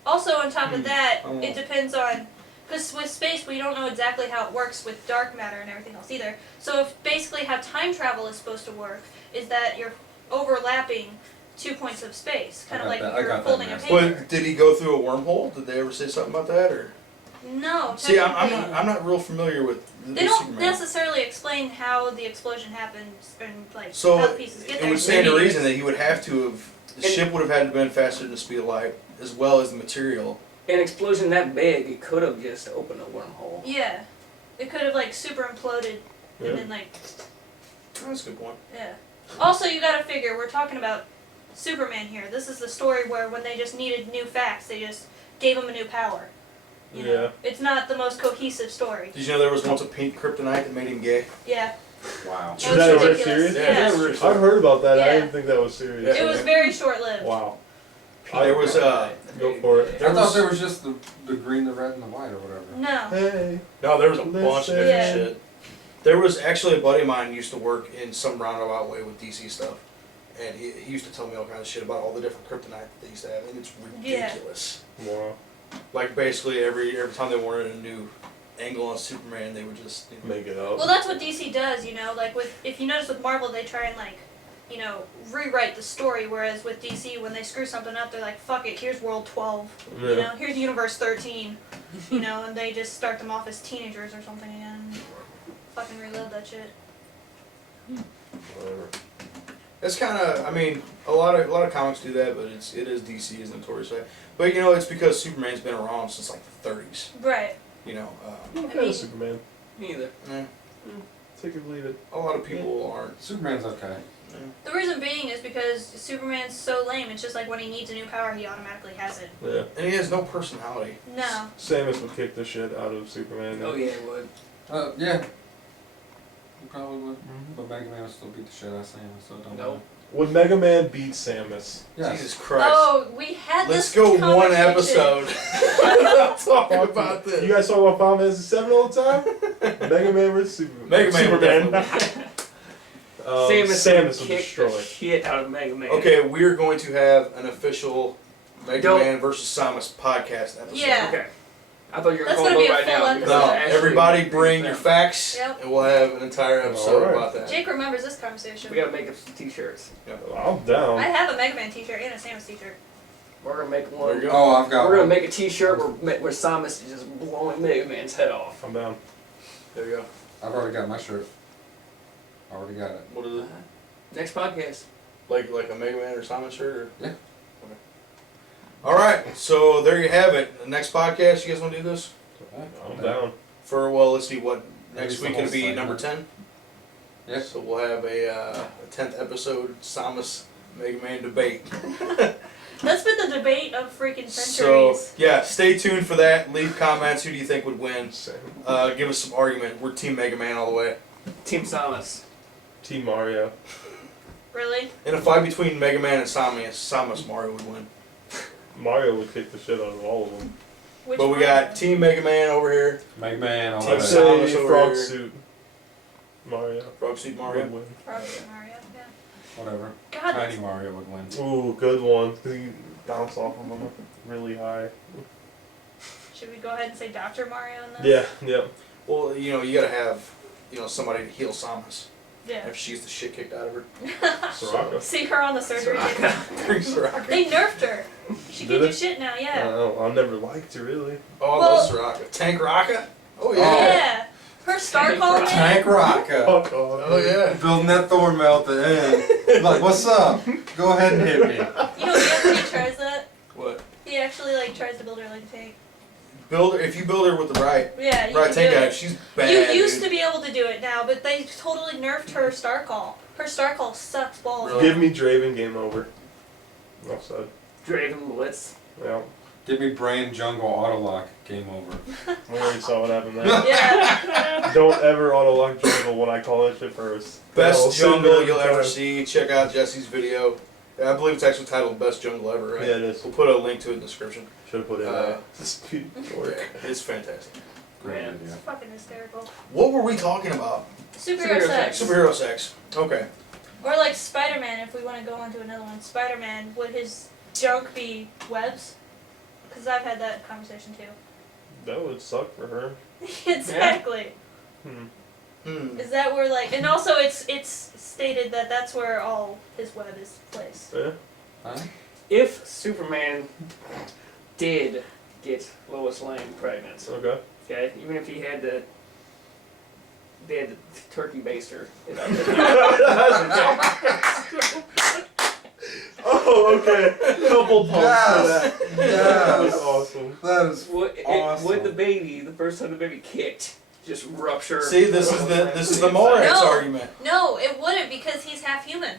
Also, on top of that, Oh. it depends on, because with space we don't know exactly how it works with dark matter and everything else either. So if basically how time travel is supposed to work is that you're overlapping 2 points of space, kind I of got like that- I you're got that folding a message. paper. But did he go through a wormhole? Did they ever say something about that, or? No. See, I'm technically- not real familiar with They don't Superman. necessarily explain how the explosion happens and like So how the pieces get it there. would stand to Maybe reason that he would have to have. The ship would have had to been faster than the speed of light, as well as the material. An explosion that big, it could have just opened a wormhole. Yeah, it could have like super imploded Yeah. and then like That's a good point. yeah. Also, you gotta figure we're talking about Superman here. This is the story where when they just needed new facts, they just gave him a new power. You know? Yeah. It's not the most cohesive story. Did you know there was once a pink kryptonite that made him gay? Yeah. Wow. It Is was that ridiculous. serious? Yeah. I've heard about that. I Yeah. didn't think that was serious. It was very short lived. Wow. There was Go for it. I thought there was just the green, the red, and the white, or whatever. No. Hey. no, there was a bunch of different Yeah. shit. There was actually a buddy of mine who used to work in some roundabout way with DC stuff, and he used to tell me all kinds of shit about all the different kryptonite that they used to have, and it's ridiculous. Wow. Like basically every time they wanted a new angle on Superman, they would just Make it up. Well, that's what DC does, you know. Like with, if you notice with Marvel, they try and like, you know, rewrite the story. Whereas with DC, when they screw something up, they're like, "Fuck it, here's World 12. Yeah. You know, here's Universe 13." You know, and they just start them off as teenagers or something again. Fucking reload that shit. Whatever. It's kind of, I mean, a lot of comics do that, but it is DC is notorious for that. But you know, it's because Superman's been around since like the 30s. Right. You know, I'm a fan of Superman. Neither. Take it or leave it. a lot of people aren't. Superman's okay. The reason being is because Superman's so lame. It's just like when he needs a new power, he automatically has it. Yeah. And he has no personality. No. Samus would kick the shit out of Superman. Oh yeah, it would. Yeah. You probably would. Mhm. But Mega Man would still beat the shit out of Samus, so it don't Nope. matter. Would Mega Man beat Samus? Yes. Jesus Christ. Oh, we had Let's this go one conversation. episode. without talking about this. You guys talk about Final Fantasy 7 all the time? Mega Man versus Superman. Mega Man would Superman. Samus would kick destroy. the shit out of Mega Man. Okay, we're going to have an official Mega Don't- Man versus Samus podcast episode. Yeah. Okay. I thought you were That's going gonna to be go a right full now. episode. because No, I actually everybody agree bring with your them. facts, Yep. and we'll have an entire episode Alright. about that. Jake remembers this conversation. We gotta make up some t-shirts. I'm down. I have a Mega Man t-shirt and a Samus t-shirt. We're gonna make There one. you go. Oh, I've got We're gonna one. make a t-shirt where Samus is just blowing Mega Man's head off. I'm down. There you go. I've already got my shirt. I already got it. What is it? Next podcast. Like a Mega Man or Samus shirt? Or? Yeah. Okay. All right, so there you have it. The next podcast, you guys want to do this? I'm down. For, well, let's see, what, next Maybe week the it'll be whole number segment. 10? Yeah. So we'll have a 10th episode Samus Mega Man debate. That's been the debate of freaking So, centuries. yeah, stay tuned for that. Leave comments. Who do you think would win? Same. Give us some argument. We're Team Mega Man all the way. Team Samus. Team Mario. Really? In a fight between Mega Man and Samus, Mario would win. Mario would kick the shit out of all of them. Which But we one? got Team Mega Man over here. Mega Man, all Team I'd that. Samus say over Frog here. Suit. Mario. Frog Suit Mario. Would win. Probably Mario. Yeah. Whatever. God. Tiny Mario would win. Ooh, good one. 'Cause you bounce off of them really high. Should we go ahead and say Dr. Mario in this? Yeah, yep. Well, you know, you gotta have, somebody to heal Samus Yeah. after she's the shit kicked out of her. Soraka. See her on the surgery table. Bring Soraka. They nerfed her. She Did can do they? shit now, yeah. I never liked her really. Oh, I love Soraka. Tank Raka? Oh, yeah. Yeah. Her star Tank call Rock. man. Tank Raka. Fuck off. Oh, yeah. Building that thorn mail at the end. Like, what's up? Go ahead and hit me. You know, Anthony tries that. What? He actually tries to build her like a tank. Build her, if you build her with the right Yeah, you tank can do guy, it. she's bad. You used dude. to be able to do it now, but they totally nerfed her star call. Her star call sucks balls. Really? Give me Draven, game over. Enough said. Draven Blitz. Yeah. Give me Brain Jungle Autolock. Game over. We already saw what happened there. Yeah. Don't ever auto-lock jungle when I call that shit first. Best I'll sit there jungle every you'll ever time. see. Check out Jesse's video. I believe it's actually titled Best Jungle Ever, right? Yeah, it is. We'll put a link to it in the description. Should have put it in speed Yeah, work. it's fantastic. Great Yeah. video. It's fucking hysterical. What were we talking about? Superhero Superhero sex. sex. Superhero sex. Okay. Or like Spider-Man, if we want to go on to another one. Spider-Man, would his junk be webs? Because I've had that conversation too. That would suck for her. Exactly. Is that where and also it's stated that that's where all his web is placed. Yeah. Huh? If Superman did get Lois Lane pregnant. Okay. Okay, even if he had the turkey baster. Oh, okay. Couple pumps Yes. for that. That was Yes. awesome. That is awesome. Would the baby, the first time the baby kicked, just rupture? See, this is the Mallrats No. argument. No, it wouldn't because he's half human.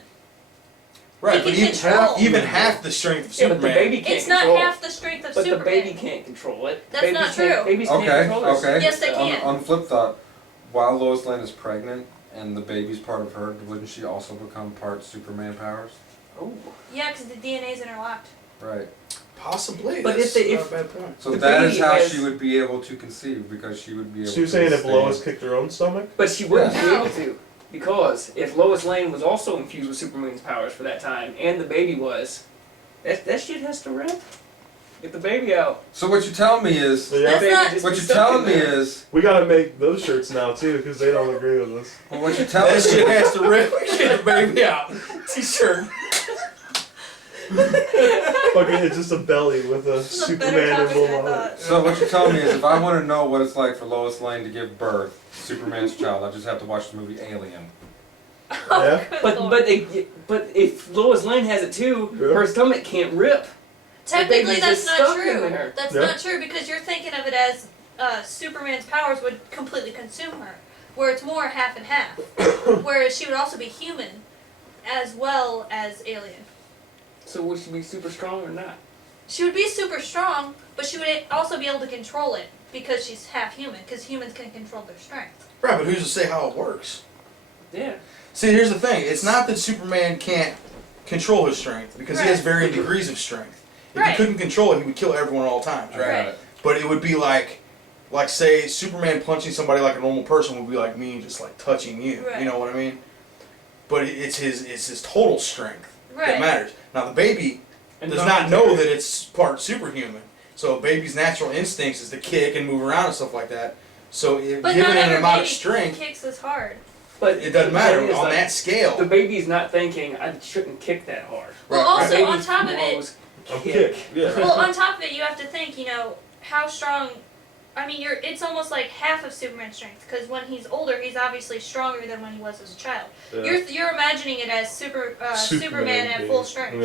Right, He but can control. even half the strength of Yeah, but Superman. the baby can't It's not control. half the strength of But Superman. the baby can't control it. That's Babies not can't- true. Babies can't Okay, control this. okay. Yes, they can. On the flip thought, while Lois Lane is pregnant and the baby's part of her, wouldn't she also become part Superman powers? Oh. Yeah, because the DNA's interlocked. Right. Possibly. But That's if not a bad point. So The that is baby how has- she would be able to conceive, because she would be able So you're to saying if stay- Lois kicked her own stomach? But she wouldn't Yeah. be able to. Because if Lois Lane was also infused with Superman's powers for that time, and the baby was, that shit has to rip. Get the baby out. So what you're telling me is, So yeah, That's Baby not- just what be you're stuck telling in me there. is, we gotta make those shirts now too, because they don't agree with us. well, what you're telling That me shit has to rip. Get the baby out. T-shirt. Fucking, it's just a belly with a This is a better Superman topic emblem than I on it. thought. So what you're telling me is, if I want to know what it's like for Lois Lane to give birth, Superman's child, I just have to watch the movie Alien. Yeah? But if Lois Lane has it too, Yeah. her stomach can't rip. Technically, baby's that's just not stuck in true. there. That's Yeah. not true because you're thinking of it as Superman's powers would completely consume her, where it's more half and half. Whereas she would also be human, as well as alien. So would she be super strong or not? She would be super strong, but she would also be able to control it because she's half human. Because humans can control their strength. Right, but who's to say how it works? Yeah. See, here's the thing. It's not that Superman can't control his strength, because he has varying degrees of strength. If Right. he couldn't control it, he would kill everyone at all times, right? Right. But it would be like say Superman punching somebody like a normal person would be like me just like touching you. Right. You know what I mean? But it's his total strength that Right. matters. Now the baby And does not know that it's part superhuman. So a baby's natural instincts is to kick and move around and stuff like that. So if But given not an every amount baby of strength, kicks as hard. But it doesn't matter the thing is, on like, that scale. The baby's not thinking, I shouldn't kick that hard. Well, Right, also The on baby's top of it, knows I'm kick. kick. Yeah. well, on top of it, you have to think, how strong. I mean, it's almost like half of Superman's strength because when he's older, he's obviously stronger than when he was as a child. Yeah. You're imagining it as Superman at being- full strength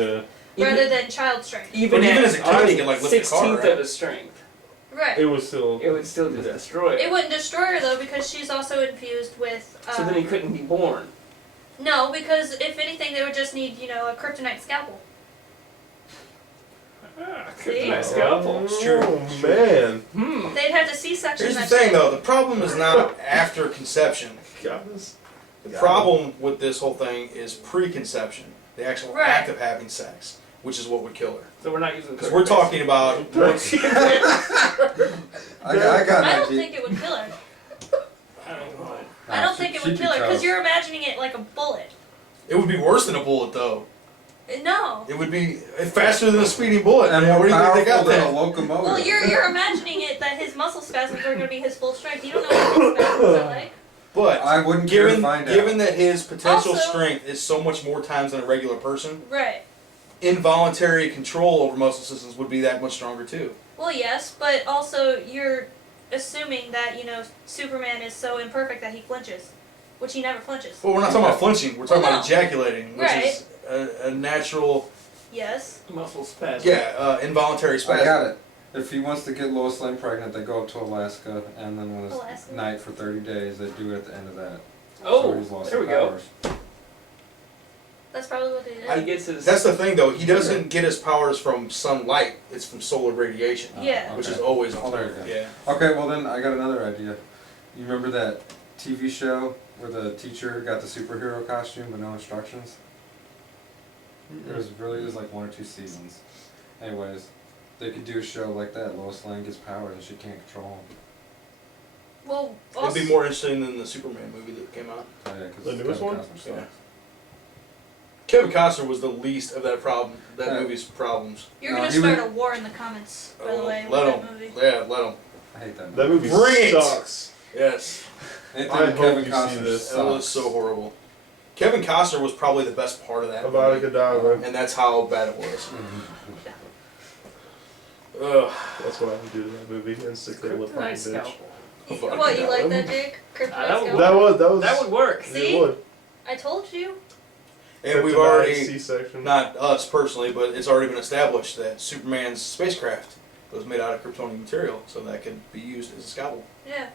Yeah. rather than child strength. But even as a kid, he could, like, lift a car, 16th right? of his strength, Right. It was still. it would still just destroy It it. wouldn't destroy her though because she's also infused with. So then he couldn't be born. No, because if anything, they would just need a kryptonite scalpel. See? Nice scalpel. It's true. Oh man. They'd have to C-section Here's the that thing, shit. though. The problem is not after conception. Got this. The problem with this whole thing is preconception, the actual Right. act of having sex, which is what would kill her. So we're not using. Because we're talking about once, I got I an don't idea. think it would kill her. I don't know. I don't think it would kill her because you're imagining it like a bullet. it would be worse than a bullet, though. No. It would be faster than a speeding bullet. And man. more Where do you think they powerful got than a that? locomotive. Well, you're imagining it that his muscle spasms are going to be his full strength. You don't know what his spasms are like. But I wouldn't care to given find out. given that his potential Also- strength is so much more times than a regular person, Right. involuntary control over muscle systems would be that much stronger too. Well, yes, but also you're assuming that Superman is so imperfect that he flinches, which he never flinches. Well, we're not talking about flinching. We're talking Well, about no. ejaculating, which Right. is a natural, Yes. Muscle spasm. involuntary I spasm. got it. If he wants to get Lois Lane pregnant, they go up to Alaska, and then when it's Alaska? night for 30 days, they do it at the end of that. So Oh, he's lost there we his go. powers. That's probably what they did. He gets his. That's the thing, though. He doesn't get his powers from sunlight. It's from solar radiation, Yeah. which Okay. is always on. Oh, there you go. Yeah. Okay, well then I got another idea. You remember that TV show where the teacher got the superhero costume but no instructions? It was like 1 or 2 seasons. Anyways, they could do a show like that. Lois Lane gets powers and she can't control them. Well, It'd also, be more interesting than the Superman movie that came out. Oh, yeah, 'cause The it's newest Kevin one? Costner Yeah. sucks. Kevin Costner was the least of that problem. That Yeah. movie's problems. you're No, going to he start would- a war in the comments, by the Oh, way, with let that him. movie. Yeah, let him. I hate that That movie. movie Bring it! sucks. Yes. Anything I with hope Kevin you Costner see this. That was sucks. so horrible. Kevin Costner was probably the best part of that About a movie, Godiva. and that's how bad it was. Ugh. That's what I would do to that movie and stick their lip on the Kryptonite bitch. scalpel. What, you like that, Jake? Kryptonite that would scalpel? That was. That would work. See? It would. I told you. And we've Kryptonite, already, C-section. not us personally, but it's already been established that Superman's spacecraft was made out of Kryptonian material, so that could be used as a scalpel. Yeah.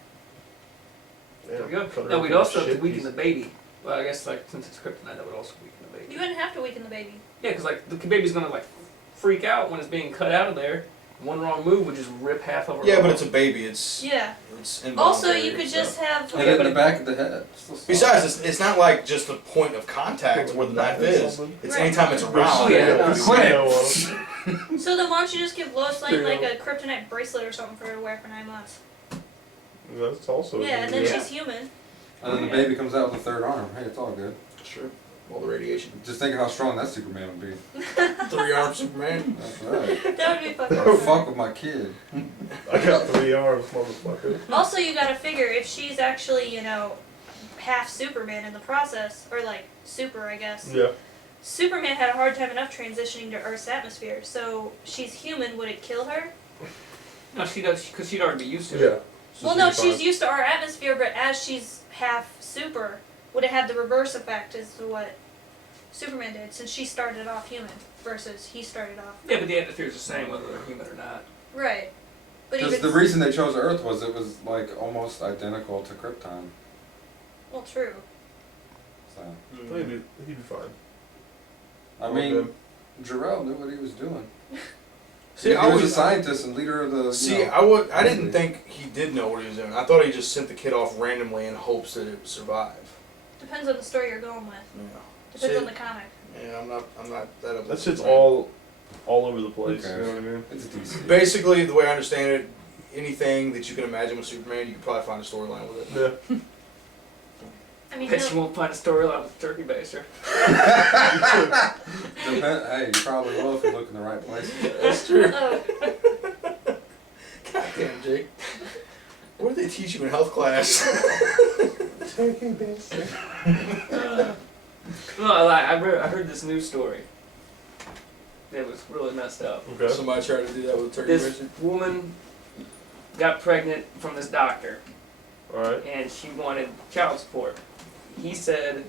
Yeah, There we go. cut her Now up we'd into also have to shit weaken the pieces. baby. Well, I guess like since it's kryptonite, that would also weaken the baby. You wouldn't have to weaken the baby. Yeah, because like the baby's gonna like freak out when it's being cut out of there. One wrong move would just rip half of her Yeah, off. but it's a baby. It's Yeah. involuntary. Also, you could so. just have. Hit it in the back of the head. Still soft. Besides, it's not like just the point of contact where the knife is. It's Right. anytime it's around. Oh, yeah. Yeah, Quit. So then why don't you just give Lois Lane like Yeah. a kryptonite bracelet or something for her to wear for 9 months? That's also. a Yeah, good and then idea. she's human. And then the baby comes out with a third arm. Hey, it's all good. Sure. All the radiation. Just think of how strong that Superman would be. 3-armed Superman. That's right. That would be fucking Don't fun. fuck with my kid. I got 3 arms, motherfucker. Also, you gotta figure if she's actually, half Superman in the process, or like super, I guess. Yeah. Superman had a hard time enough transitioning to Earth's atmosphere, so she's human. Would it kill her? No, she does because she'd already be used to Yeah. it. So Well, no, she's she's fine. used to our atmosphere, but as she's half super, would it have the reverse effect as to what Superman did, since she started off human versus he started off. Yeah, but the atmosphere's the same whether they're human or not. Right. But Because even the reason they chose Earth was it was like almost identical to Krypton. well, true. So He'd be fine. I All mean, good. Jarrell knew what he was doing. See, he I was a was. scientist and leader of the. See, I didn't think he did know what he was doing. I thought he just sent the kid off randomly in hopes that it would survive. Depends on the story you're going with. Yeah. Depends See, on the comic. Yeah, I'm not that up. That shit's all over the place. Okay. You know what I mean? It's a DC. Basically, the way I understand it, anything that you can imagine with Superman, you can probably find a storyline with it. Yeah. I mean, Bet you won't find a storyline with Turkey Baster. Hey, you probably will if you look in the right place. That's true. oh, God damn, Jake. What did they teach you in health class? Turkey bastard. No, I heard this news story. It was really messed up. Okay. Somebody tried to do that with turkey This racing. woman got pregnant from this doctor, Alright. and she wanted child support. He said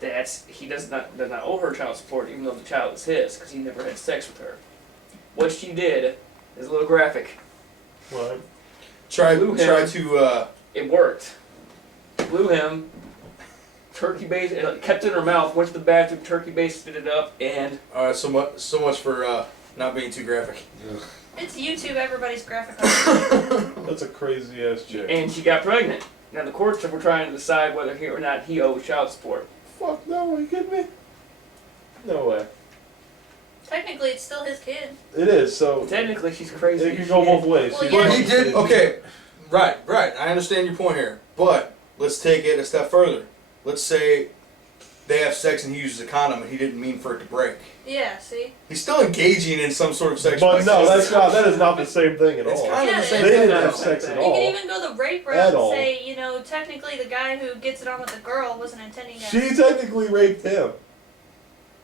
that he does not owe her child support, even though the child is his, because he never had sex with her. What she did is a little graphic. Right. Try Blew him. to. It worked. Blew him. Turkey basted, kept it in her mouth. Went to the bathroom. Turkey basted it up, and So much for not being too graphic. Ugh. it's YouTube. Everybody's graphic art. That's a crazy ass chick. and she got pregnant. Now the courts were trying to decide whether he or not he owes child support. Fuck no, are you kidding me? No way. Technically, it's still his kid. It is, so Technically, she's crazy. it could go both ways. Well, She's yeah. Well, like- he did. Okay, right. I understand your point here, but let's take it a step further. Let's say they have sex and he uses a condom and he didn't mean for it to break. Yeah. See. He's still engaging in some sort of sexual. But no, activity. that is not the same thing at It's all. kind of Yeah, the it same They thing. didn't though. have sex at You all. could even go the rape route At and all. say, technically the guy who gets it on with the girl wasn't intending to. She technically raped him.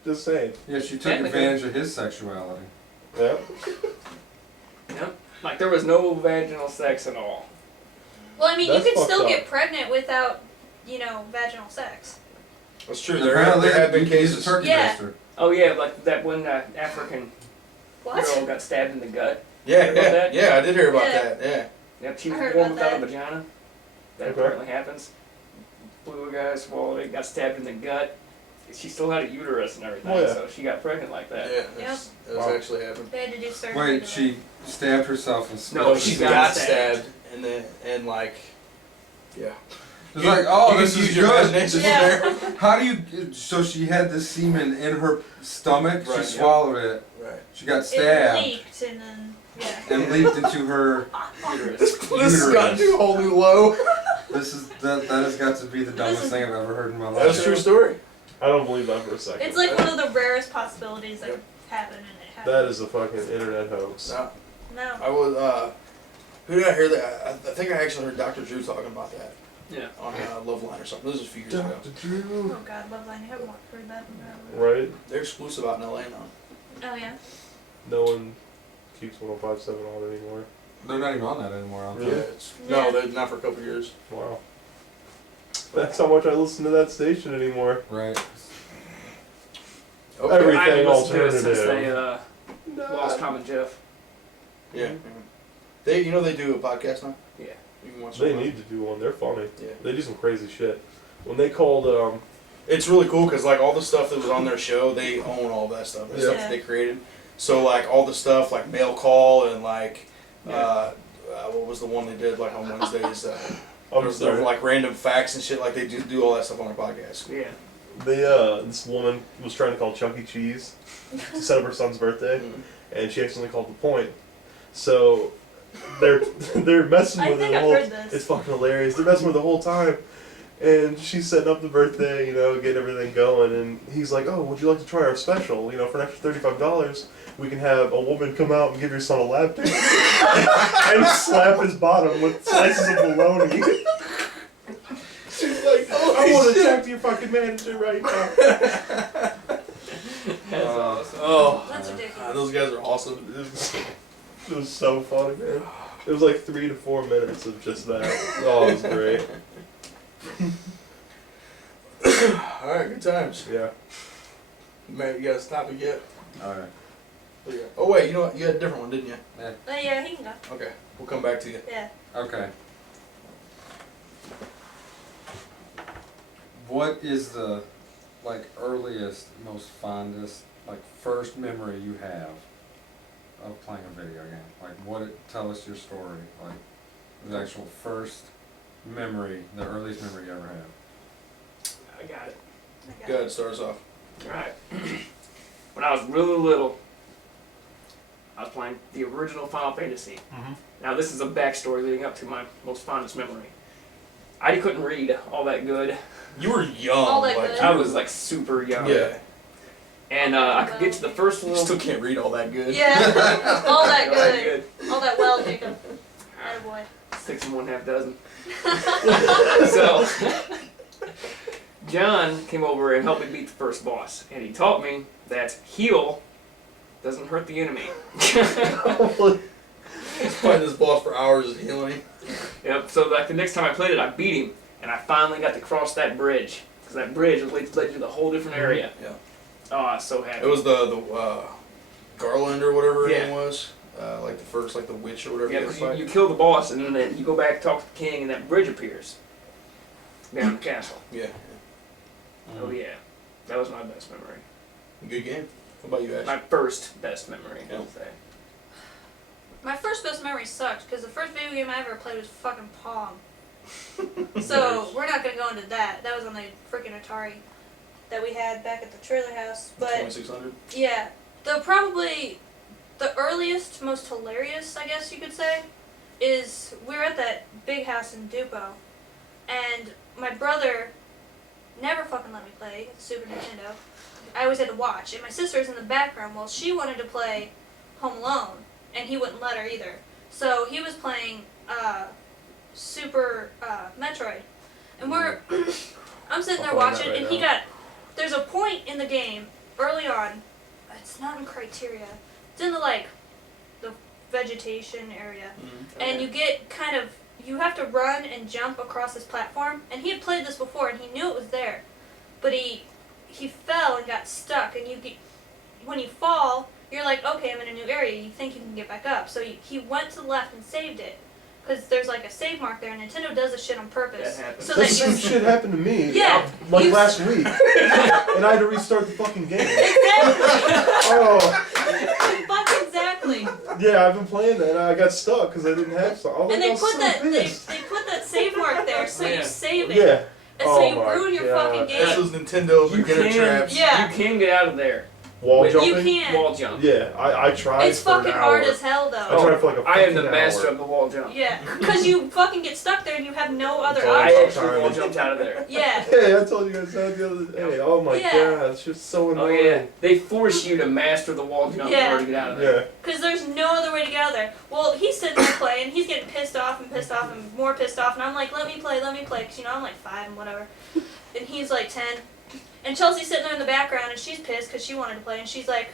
Just saying. Yeah, she took Technically. advantage of his sexuality. Yeah. Yep. Like there was no vaginal sex at all. Well, I mean, That's you could fucked still up. get pregnant without, vaginal sex. That's true. And There apparently, have been he's a cases. turkey Yeah. baster. Oh yeah, like that one African What? girl got stabbed in the gut. Yeah, Heard about yeah, that? I did hear about Yeah. that. Yeah. Yep, she I was heard born about without a that. vagina. That Okay. apparently happens. Blew a guy, swallowed it, got stabbed in the gut. She still had a uterus and everything, Oh, yeah. so she got pregnant like that. Yeah, that's Wow. actually happened. They had to do surgery. Wait, to she stabbed herself and spit. No, she she got got stabbed, and then yeah. It's like, oh, You this can is use your good. imagination Yeah. there. How do you? So she had this semen in her stomach. Right, She yeah. swallowed it. Right. She got It stabbed leaked and then and leaked into her. Uterus. This has gotten to a whole new low. That has got to be the dumbest thing I've ever heard in my life. That's a true story. I don't believe that for a second. It's like one of the rarest possibilities that happen, and it happened. That is a fucking internet hoax. No, No. I was. Who did I hear that? I think I actually heard Dr. Drew talking about that Yeah. on Loveline or something. This was a few years ago. Dr. Drew. Oh God, Loveline. I haven't heard that. Right? They're exclusive out in LA now. Oh yeah. No one keeps 105.7 on anymore. They're not even on that anymore. Aren't Really? they? No, they're not for a couple years. Wow. That's how much I listen to that station anymore. Right. Okay. Every- I haven't Everything listened to it since they alternative. lost Tom and Jeff. Yeah. They they do a podcast now. Yeah. You can watch They them. need to do one. They're funny. Yeah. They do some crazy shit. When they called, It's really cool because like all the stuff that was on their show, they own all that stuff. The stuff Yeah. that they created. So like all the stuff like mail call and like what was the one they did like on Wednesdays? I'm There sorry. were like random facts and shit. Like they just do all that stuff on their podcast. Yeah. This woman was trying to call Chuck E. Cheese to set up her son's birthday, Mhm. and she accidentally called the point. So they're messing I with think it the I've whole. heard this. It's fucking hilarious. They're messing with it the whole time, and she's setting up the birthday, getting everything going, and he's like, "Oh, would you like to try our special? For an extra $35, we can have a woman come out and give your son a lap dance and slap his bottom with slices of bologna." She's like, "I want to talk to your fucking manager right now." That's awesome. Oh, That's ridiculous. those guys are awesome. It was so funny, man. It was like 3 to 4 minutes of just that. Oh, it was great. All right, good times. Yeah. Man, you gotta stop it yet. All right. What do you got? Oh wait, you know what? You had a different one, didn't you? Yeah, he can go. Okay, we'll come back to you. Yeah. Okay. What is the earliest, most fondest, first memory you have of playing a video game? Tell us your story. The actual first memory, the earliest memory you ever had. I got it. Go ahead, start us off. Alright. When I was really little, I was playing the original Final Fantasy. Mhm. Now this is a backstory leading up to my most fondest memory. I couldn't read all that good. You were young. All that like, good. you I were- was super young. Yeah. And I could get to the first You little... still can't read all that good. Yeah. All that All that good. All that well, Jacob. Attaboy. 6 and 1/2 dozen. So, John came over and helped me beat the first boss, and he taught me that heal doesn't hurt the enemy. He's fighting this boss for hours and healing him. Yep. So the next time I played it, I beat him, and I finally got to cross that bridge because that bridge led you to a whole different area. Yeah. Oh, I was so happy. It was the Garland or whatever her Yeah. name was. Like the first, like the witch or whatever. Yeah, you because had to you fight. kill the boss, and then you go back, talk to the king, and that bridge appears down the castle. Yeah. Oh yeah, that was my best memory. Good game. What about you, Ash? My first best memory, Yeah. I'll say. My first best memory sucked because the first video game I ever played was fucking Pong. So we're not gonna go into that. That was on the freaking Atari that we had back at the trailer house. But 2600. yeah, probably the earliest, most hilarious, I guess you could say, is we were at that big house in Dupo, and my brother never fucking let me play Super Nintendo. I always had to watch, and my sister was in the background. Well, she wanted to play Home Alone, and he wouldn't let her either. So he was playing Super Metroid, and I'm sitting there I'll find that watching, right and he now. got. There's a point in the game early on. It's not in criteria. It's in the vegetation area, and you get kind of. You have to run and jump across this platform, and he had played this before, and he knew it was there, but he fell and got stuck, and when you fall, you're like, okay, I'm in a new area, you think you can get back up, so he went to the left and saved it, because there's like a save mark there, and Nintendo does this shit on purpose. That happens. So That that same you... shit happened to me. Yeah. Like last week. And I had to restart the fucking game. Exactly! Oh, Fucking exactly! yeah, I've been playing that and I got stuck because I didn't have something. I was And like, they I was put so that, pissed. they put that save mark there, so Yeah. you save it. Yeah. And so Oh you my ruin your God. fucking That's game. those Nintendo's You beginner can- traps. Yeah. You can get out of there. Wall You jumping? You can. Wall jump. Yeah, I tried It's for an fucking hour. hard as hell, I though. tried for like a I am the fucking master hour. of the wall jump. Yeah, because you fucking get stuck there and you have no other Oh, I option. actually wall jumped out of there. Yeah. Hey, I told you guys that the other day. Oh my Yeah. god, it's just so Oh annoying. yeah, they force you to master the wall jump in Yeah. order to get out of there. Yeah. Because there's no other way to get out there. Well, he's sitting there playing, he's getting pissed off and more pissed off, and I'm like, let me play, because, I'm like 5 and whatever. And he's like 10. And Chelsea's sitting there in the background, and she's pissed because she wanted to play, and he's like,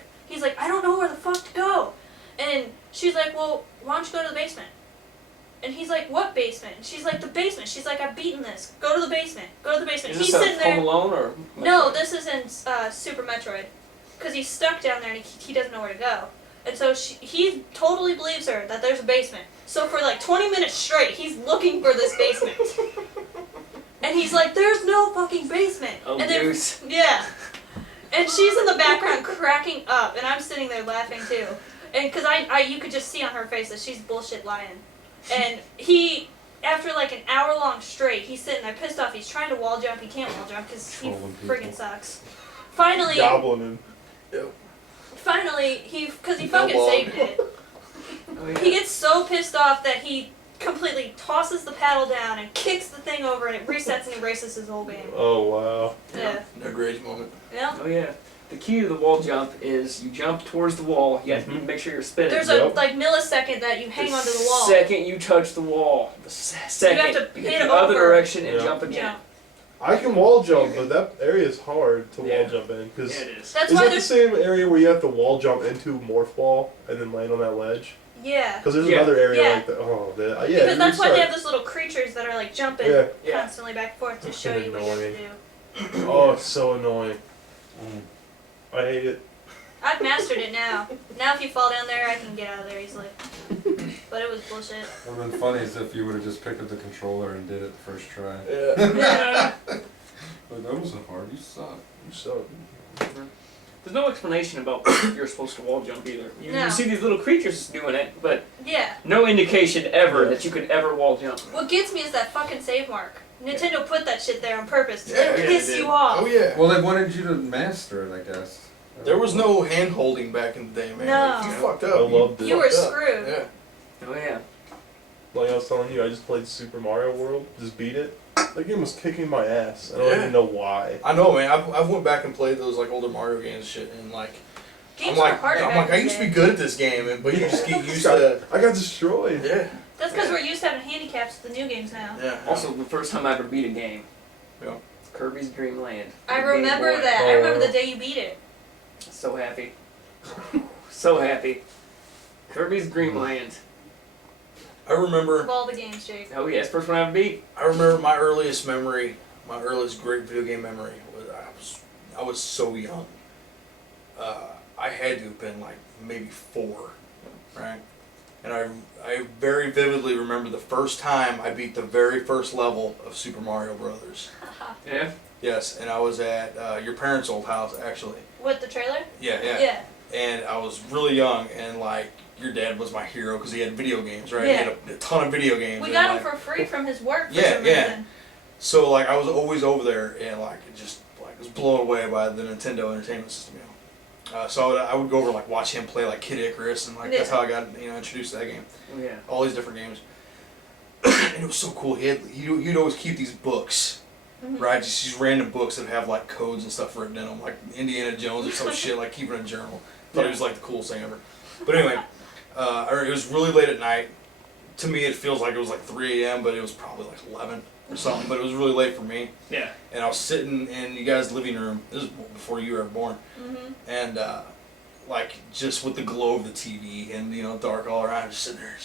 I don't know where the fuck to go. And she's like, well, why don't you go to the basement? And he's like, what basement? And she's like, the basement. She's like, I've beaten this. Go to the basement. Go to the basement. Is He's this sitting Home there. Alone or? No, this is in Super Metroid. Because he's stuck down there and he doesn't know where to go. And so he totally believes her that there's a basement. So for like 20 minutes straight, he's looking for this basement. And he's like, there's no fucking basement. Oh, and then, goose. yeah. And she's in the background cracking up, and I'm sitting there laughing too. And because you could just see on her face that she's bullshit lying. And he, after like an hour long straight, he's sitting there pissed off. He's trying to wall jump. He can't wall jump because he Trolling friggin' people. sucks. Finally, Goblin because he fucking wall. saved it. Oh, yeah. He gets so pissed off that he completely tosses the paddle down and kicks the thing over, and it resets and erases his whole game. Oh wow. Yeah. No rage moment. Yeah. Oh yeah. The key to the wall jump is you jump towards the wall. You have to make sure you're spinning. There's Yep. a like millisecond that you hang onto the wall. Second you touch the wall. The second You have to hit hit the other over. direction and Yeah. jump again. Yeah. I can wall jump, but that area is hard to Yeah. wall jump in because Yeah, it is. That's is why that the there's same area where you have to wall jump into morph ball and then land on that ledge? yeah. Because there's Yeah. another area Yeah. like that. Oh, yeah. Because that's why they restart. have those little creatures that are like jumping Yeah. Yeah. constantly back and forth to show you what you have to do. Oh, it's so annoying. Mm. I hate it. I've mastered it now. Now if you fall down there, I can get out of there easily. But it was bullshit. What would have been funny is if you would have just picked up the controller and did it the first try. Yeah. But that wasn't hard, you suck. So There's no explanation about you're supposed to wall jump either. You, No. you see these little creatures doing it, but Yeah. no indication ever that you could ever wall jump. What gets me is that fucking save mark. Nintendo put that shit there on purpose to Yeah, yeah, piss they you did. off. Oh yeah. Well, they wanted you to master it, I guess. There was no hand holding back in the day, man. No. Like, you fucked up. I loved it. You were fucked up. screwed. Yeah. Oh yeah. Like I was telling you, I just played Super Mario World, just beat it. That game was kicking my ass. I don't Yeah. even know why. I know, man. I've went back and played those like older Mario games and shit, and like Games I'm were like harder I'm back like I in the used to be day. good at this game, but you just get used got, to. I got destroyed. Yeah. That's because we're used to having handicaps with the new games now. Yeah. Also, the first time I ever beat a game. Yeah. Kirby's Dream Land. I Game remember Boy. that. Oh, I remember wow. the day you beat it. So happy. So happy. Kirby's Dream Land. I remember. Of all the games, Jake. Oh yeah, it's the first one I ever beat. I remember my earliest memory. My earliest great video game memory was I was so young. I had to have been like maybe 4, right? And I very vividly remember the first time I beat the very first level of Super Mario Brothers. Yeah. Yes, and I was at your parents' old house actually. What, the trailer? Yeah, yeah. Yeah. And I was really young, and like your dad was my hero because he had video games, right? Yeah. He had a ton of video games. We and, got him like, for free from his work for Yeah, some yeah. reason. So like I was always over there, and like it just like was blown away by the Nintendo Entertainment System, you know. So I would go over and like watch him play like Kid Icarus, and like that's Yeah. how I got introduced to that game. Oh yeah. All these different games, and it was so cool. He'd always keep these books, Mhm. right? Just these random books that have like codes and stuff written in them, like Indiana Jones or some shit, like keeping a journal. Thought it was like the coolest thing ever. But anyway, it was really late at night. To me, it feels like it was like 3 a.m., but it was probably like 11 or something. But it was really late for me. Yeah. And I was sitting in you guys' living room. This was before you were ever born. Mm-hmm. And like just with the glow of the TV and dark all around, just sitting there.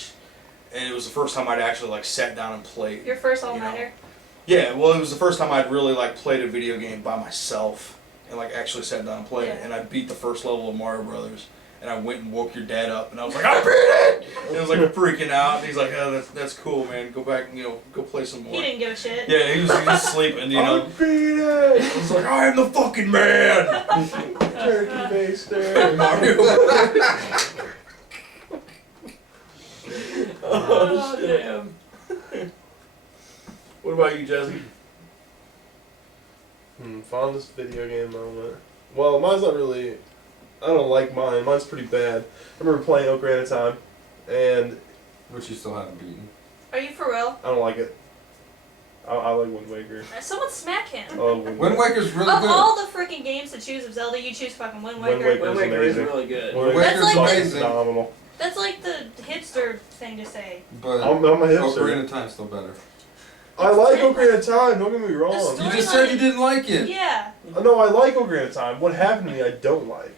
And it was the first time I'd actually like sat down and played. Your first you know. all-nighter? Yeah, well, it was the first time I'd really like played a video game by myself and like actually sat down and played it. Yeah. And I beat the first level of Mario Brothers. And I went and woke your dad up, and I was like, I beat it! And I was like freaking out. And he's like, oh, that's cool, man. Go back and go play some more. He didn't give a shit. Yeah, he was sleeping, you know. I beat it! I was like, I am the fucking man. Turkey baster. Mario. Oh damn. What about you, Jesse? Fondest video game moment. Well, mine's not really. I don't like mine. Mine's pretty bad. I remember playing Ocarina of Time, and Which you still haven't beaten. Are you for real? I don't like it. I like Wind Waker. Someone smack him. Oh, Wind Waker's really Of good. all the freaking games to choose of Zelda, you choose fucking Wind Waker. Wind Waker. Wind Waker is amazing. really good. Wind Waker's That's like the- amazing, phenomenal. That's like the hipster thing to say. but I'm a hipster. Ocarina of Time's still better. I like Ocarina of Time. Don't get me wrong. The You just said you didn't like it. Yeah. No, I like Ocarina of Time. What happened to me, I don't like.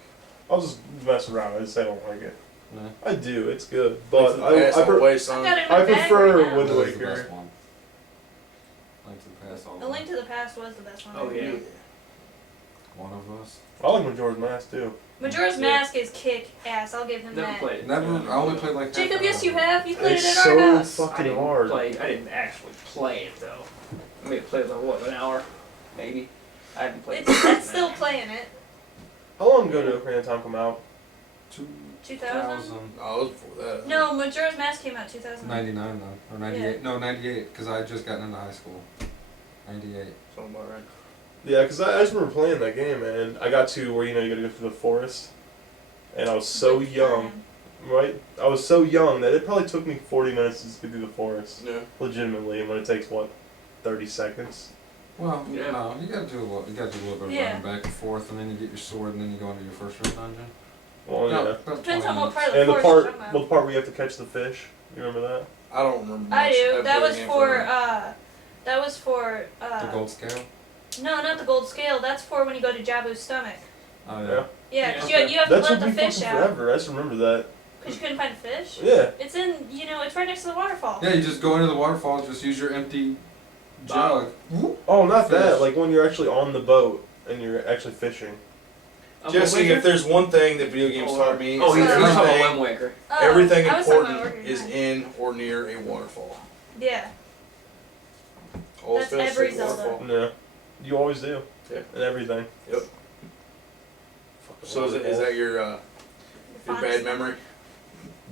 I'll just mess around. I just say I don't like it. No. I do. It's good, but Pass I all the way, I son. got it in my I bag prefer right now. Wind That was the Waker. best one. Link to the Past. all The Link to the Past was the best one. Oh, yeah. One of us. I like Majora's Mask too. Majora's Yeah. Mask is kick ass. I'll give him Never that. played it. Never. I only played like. Jacob, half yes, an you hour. have. You played It's it at so our house. I fucking didn't hard. I didn't actually play it though. I may have played like what, an hour, maybe. I haven't played. That's still playing it. How long ago did Ocarina of Time come out? 2000? No, it was before that. No, Majora's Mask came out 2000. 99 though, or 98. No, 98, because I had just gotten into high school. 98. Something about right. Yeah, because I just remember playing that game, and I got to where, you know, you gotta go through the forest. And I was so Good young, time. right? I was so young that it probably took me 40 minutes to just get through the forest. Yeah. Legitimately, when it takes, what, 30 seconds? Well, Yeah. no, you gotta do a little. You gotta do a little bit of Yeah. running back and forth, and then you get your sword, and then you go into your first real dungeon. Well, No, yeah. about Depends 20 on what minutes. part of the And the forest part, you're talking well, about. the part where you have to catch the fish. You remember that? I don't remember much. I do. haven't That played was the game for, forever. that was for, The gold scale. no, not the gold scale. That's for when you go to Jabu's stomach. Oh Yeah. Yeah, 'cause Okay. you have to That let took the me fish fucking out. forever. I just remember that. Because you couldn't find a fish. Yeah. It's in, you know, it's right next to the waterfall. Yeah, you just go into the waterfall, just use your empty jug. Oh, not Fish. that. Like when you're actually on the boat and you're actually fishing. Jesse, if there's one thing that video games taught me, Oh, is he's that talking about everything, Wind Waker. Oh, everything I was talking about important Ocarina is of Time. in or near a waterfall. Yeah. Always That's goes every to the Zelda. waterfall. Yeah. You always do. Yeah. And everything. Yep. So is that your bad memory?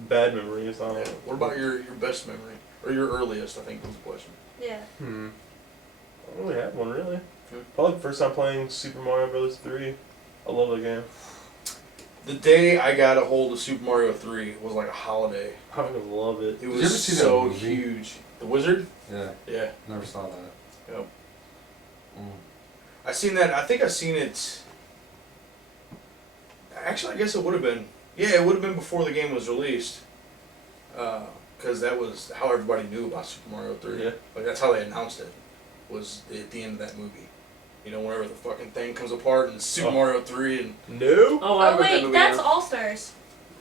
Bad memories? I don't Yeah. know. What about your best memory or your earliest? I think was the question. Yeah. I don't really have one, really. Hmm. Probably the first time playing Super Mario Bros. 3. I love that game. The day I got a hold of Super Mario 3 was like a holiday. I fucking love it. It you was ever see that so movie? huge. The Wizard? Yeah, Yeah. never saw that. Yep. Mm. I seen that. I think I seen it. Actually, I guess it would have been. Yeah, it would have been before the game was released. Because that was how everybody knew about Super Mario 3. Yeah. Like that's how they announced it. Was at the end of that movie. You know, whenever the fucking thing comes apart and it's Super Oh. Mario 3 and No? Oh, I Oh remember that wait, movie that's now. All Stars.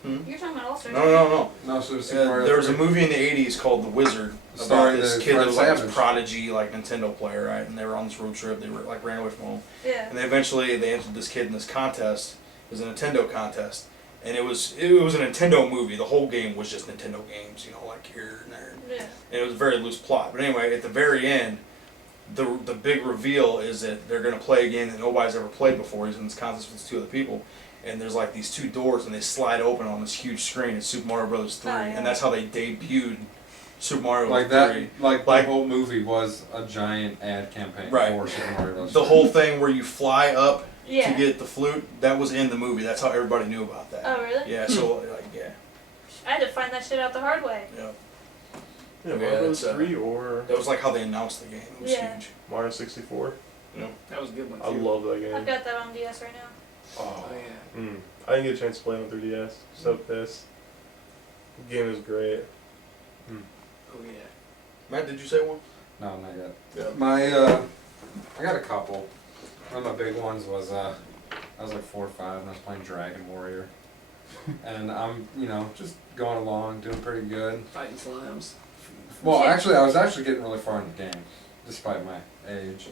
Hmm? You're talking about All Stars. no. No, so it was Super Mario There was a 3. movie in the 80s called The Wizard about Starring this the kid that Fred was like this Savage. prodigy, like Nintendo player, right? And they were on this road trip. They were like ran away from home. Yeah. And they eventually entered this kid in this contest. It was a Nintendo contest, and it was a Nintendo movie. The whole game was just Nintendo games, you know, like here and there. Yeah. And it was a very loose plot. But anyway, at the very end, the big reveal is that they're gonna play a game that nobody's ever played before. He's in this contest with two other people, and there's like these two doors, and they slide open on this huge screen. It's Super Mario Bros. 3, Oh, yeah. and that's how they debuted Super Mario Like 3. that, like Like- the whole movie was a giant ad campaign Right. for Super Mario Bros. The whole thing where you fly up Yeah. to get the flute, that was in the movie. That's how everybody knew about that. Oh really? Yeah, so like yeah. I had to find that shit out the hard way. Yeah. Yeah, Yeah, Mario Bros. that's, 3 or That was like how they announced the game. It was Yeah. huge. Mario 64. That was a good one too. I love that I've game. got that on DS right now. Oh yeah. I didn't get a chance to play it on 3DS. So pissed. The game is great. Oh yeah. Matt, did you say one? No, not yet. Yeah. My, I got a couple. One of my big ones was, I was like 4 or 5 and I was playing Dragon Warrior. And I'm, you know, just going along, doing pretty good. Fighting slimes. Well, Yeah. actually, I was actually getting really far in the game, despite my age.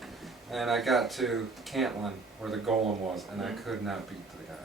And I got to Cantlin, where the golem was, and I could not beat the guy.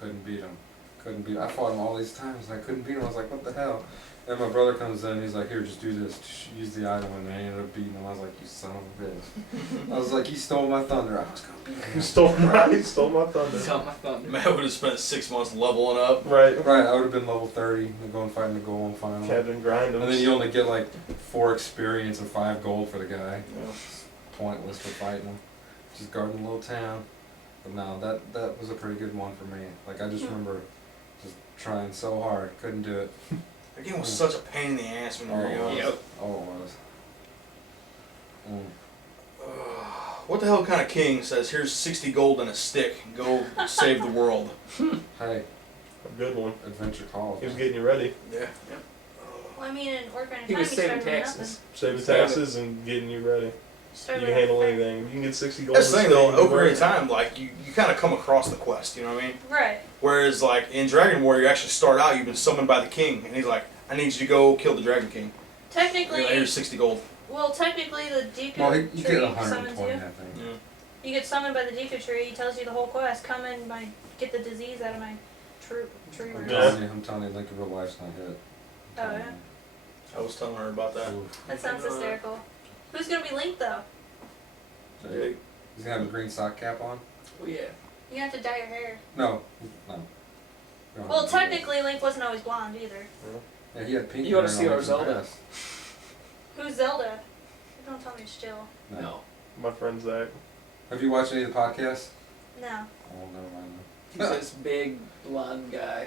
Couldn't beat him. Couldn't beat him. I fought him all these times, and I couldn't beat him. I was like, what the hell? And my brother comes in, he's like, here, just do this. Use the item, and I ended up beating him. I was like, you son of a bitch. I was like, you stole my thunder. I was going to beat him. You stole my thunder. Got my thunder. Matt would have spent 6 months leveling up. Right. Right, I would have been level 30 and go and fight the golem finally. Captain Grind. And then you only get like 4 experience and 5 gold for the guy. Yeah. It's pointless for fighting him. Just guarding a little town. But no, that was a pretty good one for me. Like I just remember just trying so hard, couldn't do it. That game was such a pain in the ass when you were young. Yep. Oh, it was. What the hell kind of king says, here's 60 gold and a stick, go save the world? Hey, A good one. adventure calls. He was getting you ready. Yeah. Well, I mean, in Ocarina of Time, He was saving started with taxes. Saving Saving- taxes and getting you ready. Start You with can handle fair. anything. You can get 60 gold. That's the thing though. to stay Over anywhere. time, like you kind of come across the quest. You know what I mean? Right. Whereas like in Dragon War, you actually start out. You've been summoned by the king, and he's like, "I need you to go kill the Dragon King." Technically, Here's 60 gold. well, technically the Deku Well, you get tree 120, summons I you. think. Yeah. You get summoned by the Deku tree. He tells you the whole quest. Come in, get the disease out of my tree I'm root. Yeah. I'm telling you, Link in real life's not hit. Oh, yeah? I was telling her about that. That sounds hysterical. Who's gonna be Link though? He's gonna have a green sock cap on? Oh yeah. You have to dye your hair. No. No. You don't Well, have to do that. technically, Link wasn't always blonde either. Yeah, he had pink You oughta hair see on our Link's Zelda. past. Who's Zelda? Don't tell me still. No. My friend Zach. Have you watched any of the podcasts? No. Oh, never mind. He's this big blonde guy,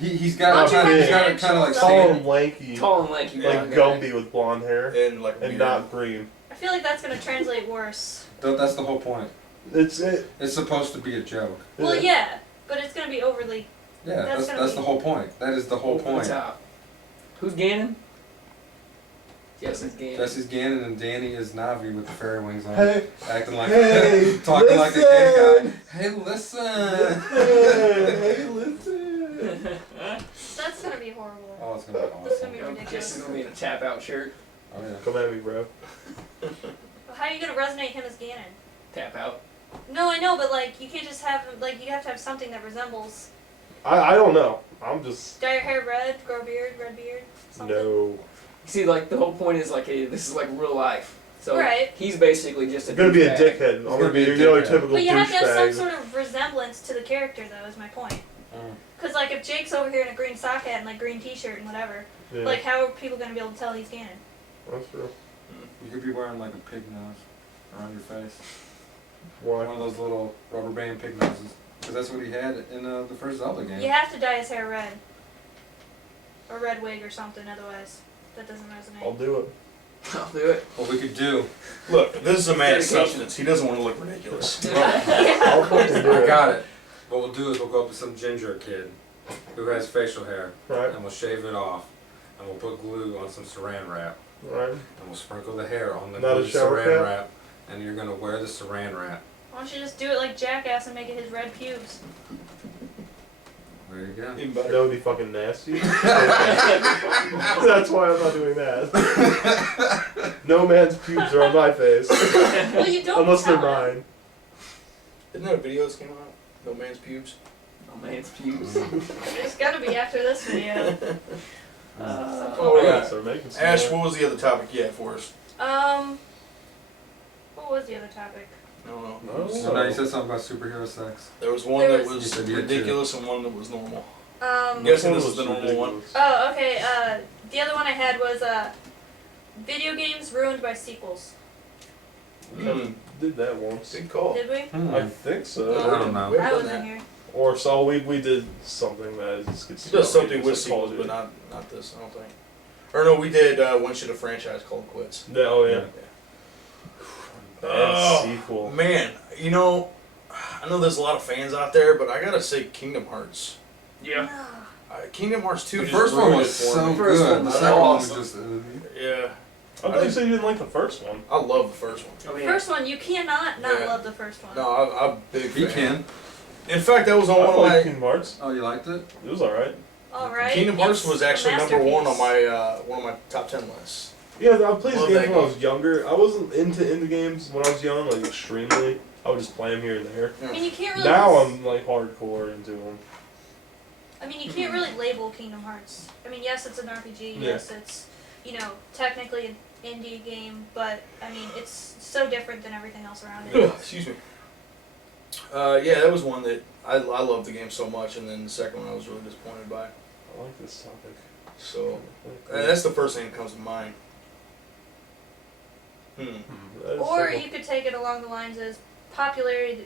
He's Why got don't you he's got recommend kind of like Zelda? Tall sand. and lanky. tall and lanky Yeah. blonde Like guy. Gumby with blonde hair. And like a And beard. not green. I feel like that's gonna translate worse. That's the whole point. It's It's supposed to be a joke. Well, yeah, but it's gonna be overly. Yeah, That's that's gonna that's be- the whole point. That is the whole Over the point. top. Who's Ganon? Yes, it's Ganon. Jesse's Ganon and Danny is Navi with the fairy wings on, Hey, acting like hey, talking like a gay listen. guy. Hey, listen. hey, listen. That's gonna be horrible. Oh, it's gonna be It's gonna awesome. be Jess is ridiculous. gonna be in a tap out shirt. Oh yeah. Come at me, bro. How are you gonna resonate him as Ganon? Tap out. No, I know, but like you can't just have like you have to have something that resembles. I don't know. I'm just Dye your hair red, grow a beard, red beard, something. no. See, like the whole point is like, hey, this is like real life. So Right. he's basically just a I'm gonna be a douchebag. dickhead. I'm gonna gonna be be a your dickhead. typical But you have to have some douchebag. sort of resemblance to the character, though. Is my point. Mm. Because like if Jake's over here in a green sock hat and like green T-shirt and whatever, Yeah, like how are people gonna be able to tell he's Ganon? that's true. You could be wearing like a pig nose around your face. Why? One of those little rubber band pig noses. Because that's what he had in the first Zelda game. You have to dye his hair red, or red wig or something. Otherwise, that doesn't I'll resonate. do it. I'll do it. What we could do. Look, this is a man of Dedication. substance. He doesn't want to look ridiculous. I'll fucking do I it. got it. What we'll do is we'll go up to some ginger kid who has facial hair, Right, and we'll shave it off, and we'll put glue on some saran wrap, right. and we'll sprinkle the hair on the Not a glue shower saran cap? wrap, and you're gonna wear the saran wrap. Why don't you just do it like Jackass and make it his red pubes? There you go. Even That better. would be fucking nasty. That's why I'm not doing that. No man's pubes are on my face. Well, you don't Unless they're tell him. mine. Isn't there a video that came out? No man's pubes. Oh man, it's fuse. It's gotta be after this video. Oh, yeah. Start making some Ash, more. what was the other topic you had for us? What was the other topic? I don't know. No. So now you said something about superhero sex. There was one There that was- was You said you had two. ridiculous and one that was normal. Um. Guess- guessing Which this one is the was normal one. ridiculous? Oh, okay. The other one I had was video games ruined by sequels. Mm. Did that once. Good call. Did we? I think so. I don't know. We I haven't done wasn't that. here. Or so we did something that just gets. We did something it's with like Call sequels, of but Duty. not this, I don't think. Or no, we did one shit a franchise called Quits. Yeah, oh yeah. Bad Oh, sequel. Man, you know, I know there's a lot of fans out there, but I gotta say Kingdom Hearts. Yeah. No. Kingdom Hearts 2 The just first one ruined was it for so me. First good. one The was second one awesome. was just. Yeah, I thought you said you didn't like the first one. I love the first one. Oh yeah. First one, you cannot not Yeah. love the first one. No, I'm a big He fan. can. In fact, that was on I one of like my... Kingdom Hearts. Oh, you liked it? It was alright. All right. Kingdom Hearts It's was a actually number one on masterpiece. my one of my top 10 lists. Yeah, I played Love games that when I game. was younger. I wasn't into indie games when I was young, like extremely. I would just play them here and there. I mean, you can't really. Now I'm like hardcore into them. I mean, you can't really label Kingdom Hearts. I mean, yes, it's an RPG. Yeah. Yes, it's technically an indie game, but I mean, it's so different than everything else around it. Excuse me. Yeah, that was one that I loved the game so much, and then the second one I was really disappointed by. I like this topic. So that's the first thing that comes to mind. That is Or simple. you could take it along the lines as popularity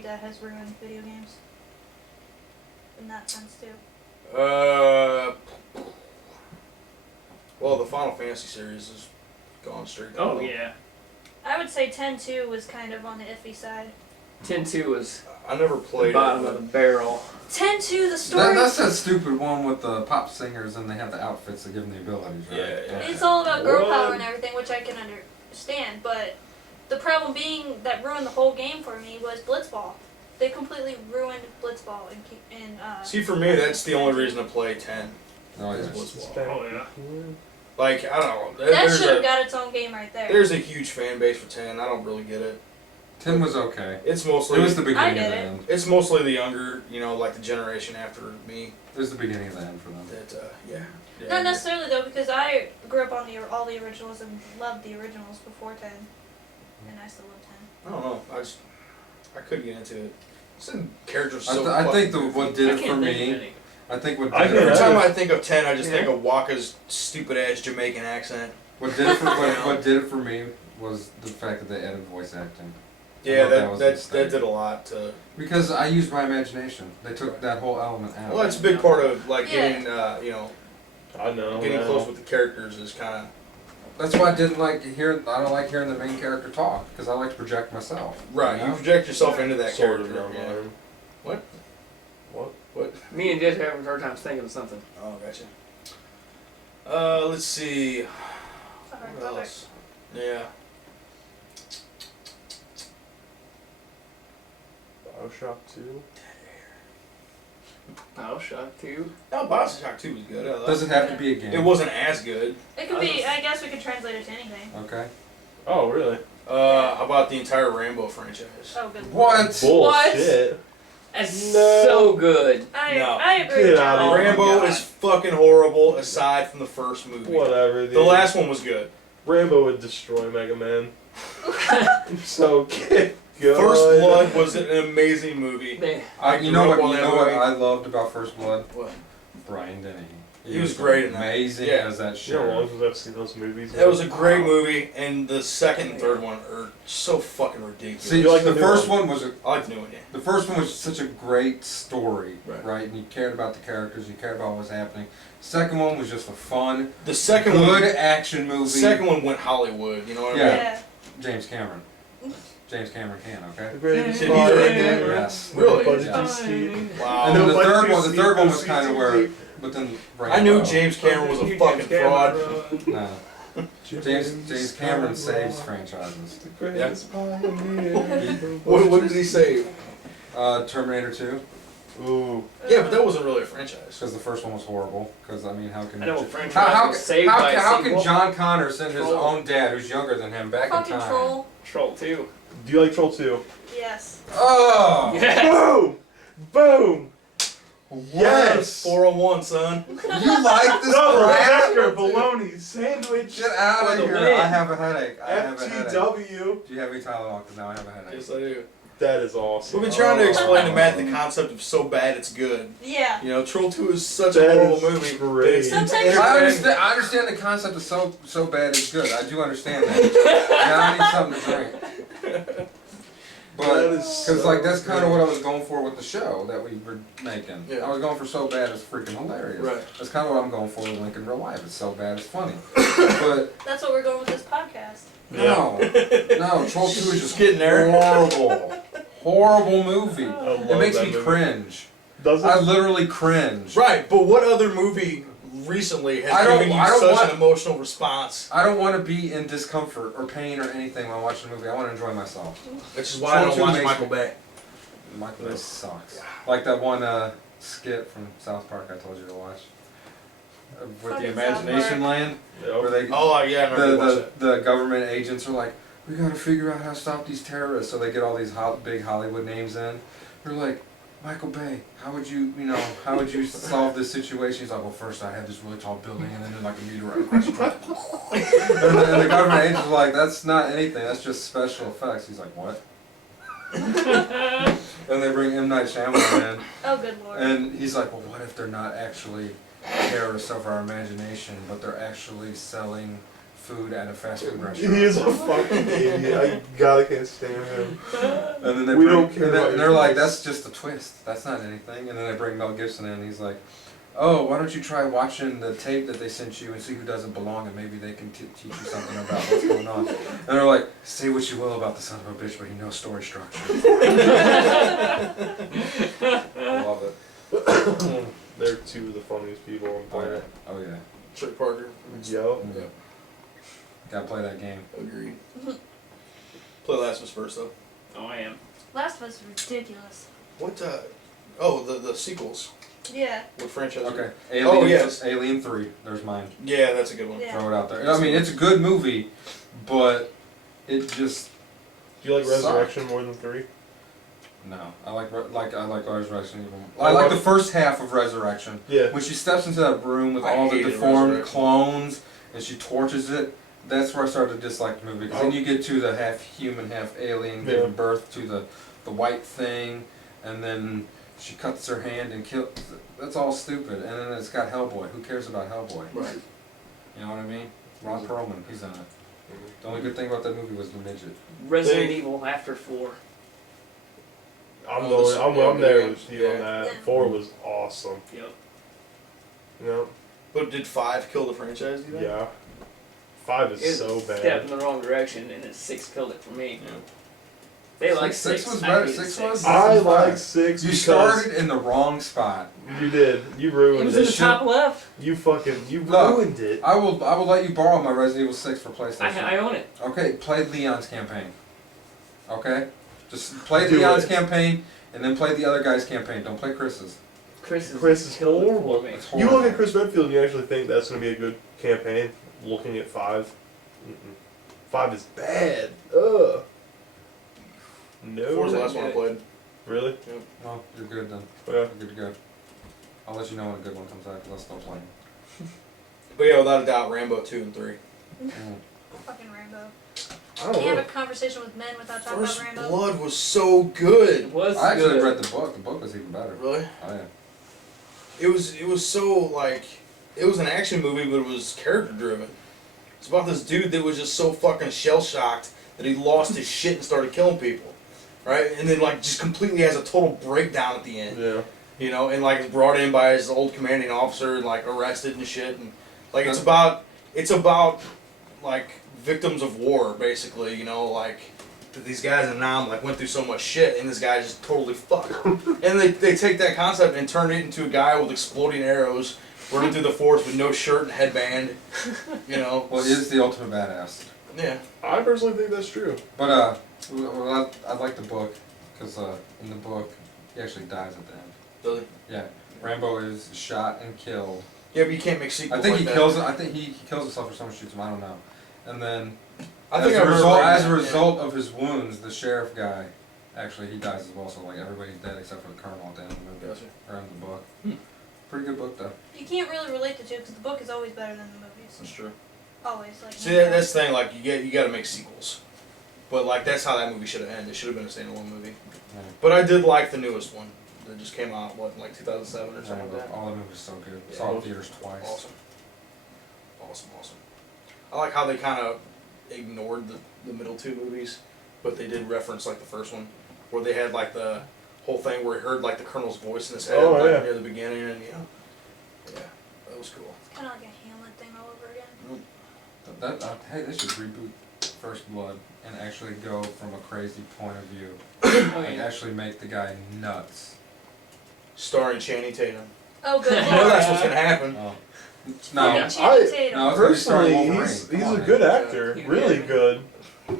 that has ruined video games. In that sense too. Well, the Final Fantasy series has gone straight. Oh downhill. yeah. I would say 10-2 was kind of on the iffy side. 10-2 was I never the played bottom it. of the barrel. 10-2, the story. That's that stupid one with the pop singers and they have the outfits that give them the abilities, right? Yeah. It's all about girl What? power and everything, which I can stand. But the problem being that ruined the whole game for me was Blitzball. They completely ruined Blitzball in See, for me, that's the only reason to play 10. Oh is yeah. Blitzball. Oh yeah. Like, I don't know. that There's should have a, got its own game right there. there's a huge fan base for 10. I don't really get it. 10 was okay. It's It mostly was the beginning of get the it. end. it's mostly the younger, like the generation after me. It was the beginning of the end for them. That yeah. Not necessarily though, because I grew up on all the originals and loved the originals before 10, and I still love 10. I don't know. I couldn't get into it. Some characters I, so. I think fucking what goofy. did I it for can't think of me. any. I think what I did it Every for time me. I think of 10, I just think Yeah. of Waka's stupid ass Jamaican accent. What did it for what did it for me was the fact that they added voice acting. I Yeah, thought that was a that mistake. did a lot to. Because I used my imagination. They took that whole element out. Well, that's a big part of like Yeah. getting I know. getting now. close with the characters is kind of. That's why I didn't like hearing. I don't like hearing the main character talk because I like to project myself. Right, You you know? project yourself into that Sort character. of, Yeah. man. What? What? Me and Jess are having a hard time thinking of something. Oh, gotcha. Let's see. Alright, What else? Yeah. Bioshock 2. Bioshock 2. No, Bioshock 2 was good. I Does it have to be a game? It wasn't as good. It could be. I guess we could translate it to anything. Okay. Oh, really? How about the entire Rambo franchise? Oh, good. What? Bullshit. That's No. so good. No. I agree Get with out John. of here. Rambo God. is fucking horrible aside from the first movie. Whatever, dude. The last one was good. Rambo would destroy Mega Man. So good. First Blood was an amazing movie. They, You know what? grew up on You that know what movie. I loved about First Blood? What? Brian Dennehy. He was great in that. Amazing Yeah. as that You know, shit. long since I've seen those movies. That was a great movie, and the second and third one are so fucking ridiculous. See, You like the the new first one? one was I like the new one, yeah. the first one was such a great story, Right. right? And you cared about the characters, you cared about what was happening. Second one was just a fun, The second good one, action movie. second one went Hollywood. You know what I Yeah. mean? Yeah. James Cameron. James Cameron can, okay? The greatest Did part he of direct the that? world. Yes. Really? Budget Yeah. too steep. Wow. And then the Budget third too one, the steep, third one no was seats kind of too where, deep. but then I knew Rambo. James Cameron was a fucking fraud. No. James Cameron saves franchises. The greatest pioneer. What did he say? Terminator 2, Ooh. Yeah, but that wasn't really a franchise. because the first one was horrible. Because I mean, how can I know a franchise how was saved by a how can sequel. John Connor send his Troll. own dad, who's younger than him, back in Fucking time? troll. Troll 2. Do you like Troll 2? Yes. Oh. Yes. Boom! Boom! Yes! 401, son. You like this Double crap? decker bologna sandwich. Get out For of the here! win. I have a headache. I have a headache. FTW. Do you have any Tylenol? Because now I have a headache. Yes, I do. That is awesome. We've been trying to explain to Oh. Matt the concept of so bad it's good. Yeah. You know, Troll 2 is such a That horrible is movie. but great. it's Sometimes- entertaining. I understand the concept of so bad is good. I do understand that. Now I need something to drink. But That is because so like that's kind of great. what I was going for with the show that we were making. Yeah. I was going for so bad it's freaking hilarious. Right. That's kind of what I'm going for with Lincoln Real Life. It's so bad it's funny. But That's what we're going with this podcast. no, no, Troll 2 is just Getting there. horrible movie. I love It makes that me movie. cringe. Does it? I literally cringe. Right, but what other movie recently has I don't- given you I don't such want- an emotional response? I don't want to be in discomfort or pain or anything when I watch a movie. I want to enjoy myself. Which is why I Troll don't 2 watch makes Michael me- Bay. Michael Bay sucks. Like that one skit from South Park I told you to watch. With the Fucking Imagination South Land, Yep. where they Oh, yeah, I never did watch that. the government agents are like, we gotta figure out how to stop these terrorists. So they get all these big Hollywood names in. They're like, Michael Bay, how would you solve this situation? He's like, well, first I have this really tall building, and then there's like a meteorite crashing. and the government agents are like, that's not anything. That's just special effects. He's like, what? And they bring M. Night Shyamalan in, Oh, good lord. and he's like, well, what if they're not actually terrorists of our imagination, but they're actually selling food at a fast food restaurant? He is a fucking idiot. I can't stand him. And then they We bring, don't care and, about and your they're like, choice. that's just a twist. That's not anything. And then they bring Mel Gibson in, and he's like, oh, why don't you try watching the tape that they sent you and see who doesn't belong, and maybe they can teach you something about what's going on. And they're like, say what you will about the son of a bitch, but he knows story structure. I love it. They're two of the funniest people on the Oh yeah. planet. Oh yeah. Trey Parker. Yo. Yeah. Gotta play that game. Agreed. Play Last of Us first though. Oh, I am. Last of Us is ridiculous. What? Oh, the sequels. Yeah. What franchise? Okay. Yes. Alien 3. There's mine. Yeah, that's a good one. Yeah. Throw it out there. I mean, it's a good movie, but it just Do you like Suck. Resurrection more than 3? no. I like Resurrection even. I like the first half of Resurrection. Yeah. When she steps into that room with I all the hated deformed Resurrection. clones and she torches it, that's where I started to dislike the movie. Because then you get to the half human, half alien Yeah. giving birth to the white thing, and then she cuts her hand and kills. That's all stupid. And then it's got Hellboy. Who cares about Hellboy? Right. You know what I mean? Ron Perlman, he's in it. The only good thing about that movie was the midget. Resident Evil after 4. I'm there with you on Yeah. that. Yeah. 4 was awesome. Yep. You know? But did 5 kill the franchise? Do you think? Yeah. 5 is It was so a step bad. in the wrong direction, and then 6 killed it for me. Yeah. They Six- like six 6. was I better. hated 6 6. was- I Five. like 6 You because started in the wrong spot. you did. You It ruined was in it. the top left. You Look. ruined it. I will let you borrow my Resident Evil 6 for PlayStation. I own it. Okay, play Leon's campaign. Okay? Just play Do Leon's it. campaign and then play the other guy's campaign. Don't play Chris's. Chris is killed it horrible. for me. It's You horrible. look at Chris Redfield and you actually think that's going to be a good campaign. Looking at 5. 5 is bad. Ugh. 4 was the No. last one I played. Really? Well, you're good then. Yeah. You're good to go. I'll let you know when a good one comes out because I'll still play. But yeah, without a doubt, Rambo 2 and 3. Fucking Rambo. I don't Can't have know. a conversation with men without talking First about Rambo. Blood was so good. It was I actually good. read the book. The book was even better. Really? Oh yeah. It was so like it was an action movie, but it was character driven. It's about this dude that was just so fucking shell shocked that he lost his shit and started killing people, right? And then like just completely has a total breakdown at the end, Yeah. you know, and like is brought in by his old commanding officer and like arrested and shit, and like it's about like victims of war basically, you know, like these guys in Nam like went through so much shit and this guy just totally fucked. And they take that concept and turn it into a guy with exploding arrows running through the forest with no shirt and headband, you know. Well, he is the ultimate badass. Yeah. I personally think that's true. But well, I like the book because in the book he actually dies at the end. Does he? Yeah. Rambo is shot and killed. Yeah, but you can't make sequels. I think like he that. kills. I think he kills himself or someone shoots him. I don't know. And then I think as I a remember result, reading as a that, result of his wounds, the sheriff guy actually he dies as well. So like everybody's dead except for the colonel at the end of the movie Gotcha. or in the book. Pretty good book though. You can't really relate the two because the book is always better than the movies. That's true. Always. Like. See, that's the thing. Like you got to make sequels, but like that's how that movie should have ended. It should have been a standalone movie. Yeah. But I did like the newest one that just came out. What, in like 2007 or something like that. All the movies so good. Yeah. Saw it in theaters twice. Awesome. Awesome. I like how they kind of ignored the middle two movies, but they did reference like the first one, where they had like the whole thing where he heard like the colonel's voice in his head Oh, like, yeah. near the beginning, and you know, yeah, that was cool. It's kind of like a Hamlet thing all over again. Hey, they should reboot First Blood and actually go from a crazy point of view Oh, and yeah. actually make the guy nuts. Starring Channing Tatum. Oh, good I know lord. that's what's gonna happen. Oh. No. Yeah. Channing Tatum. No, it's gonna be starring Personally, Wolverine. he's Come a on, good man. actor. Yeah. Really good.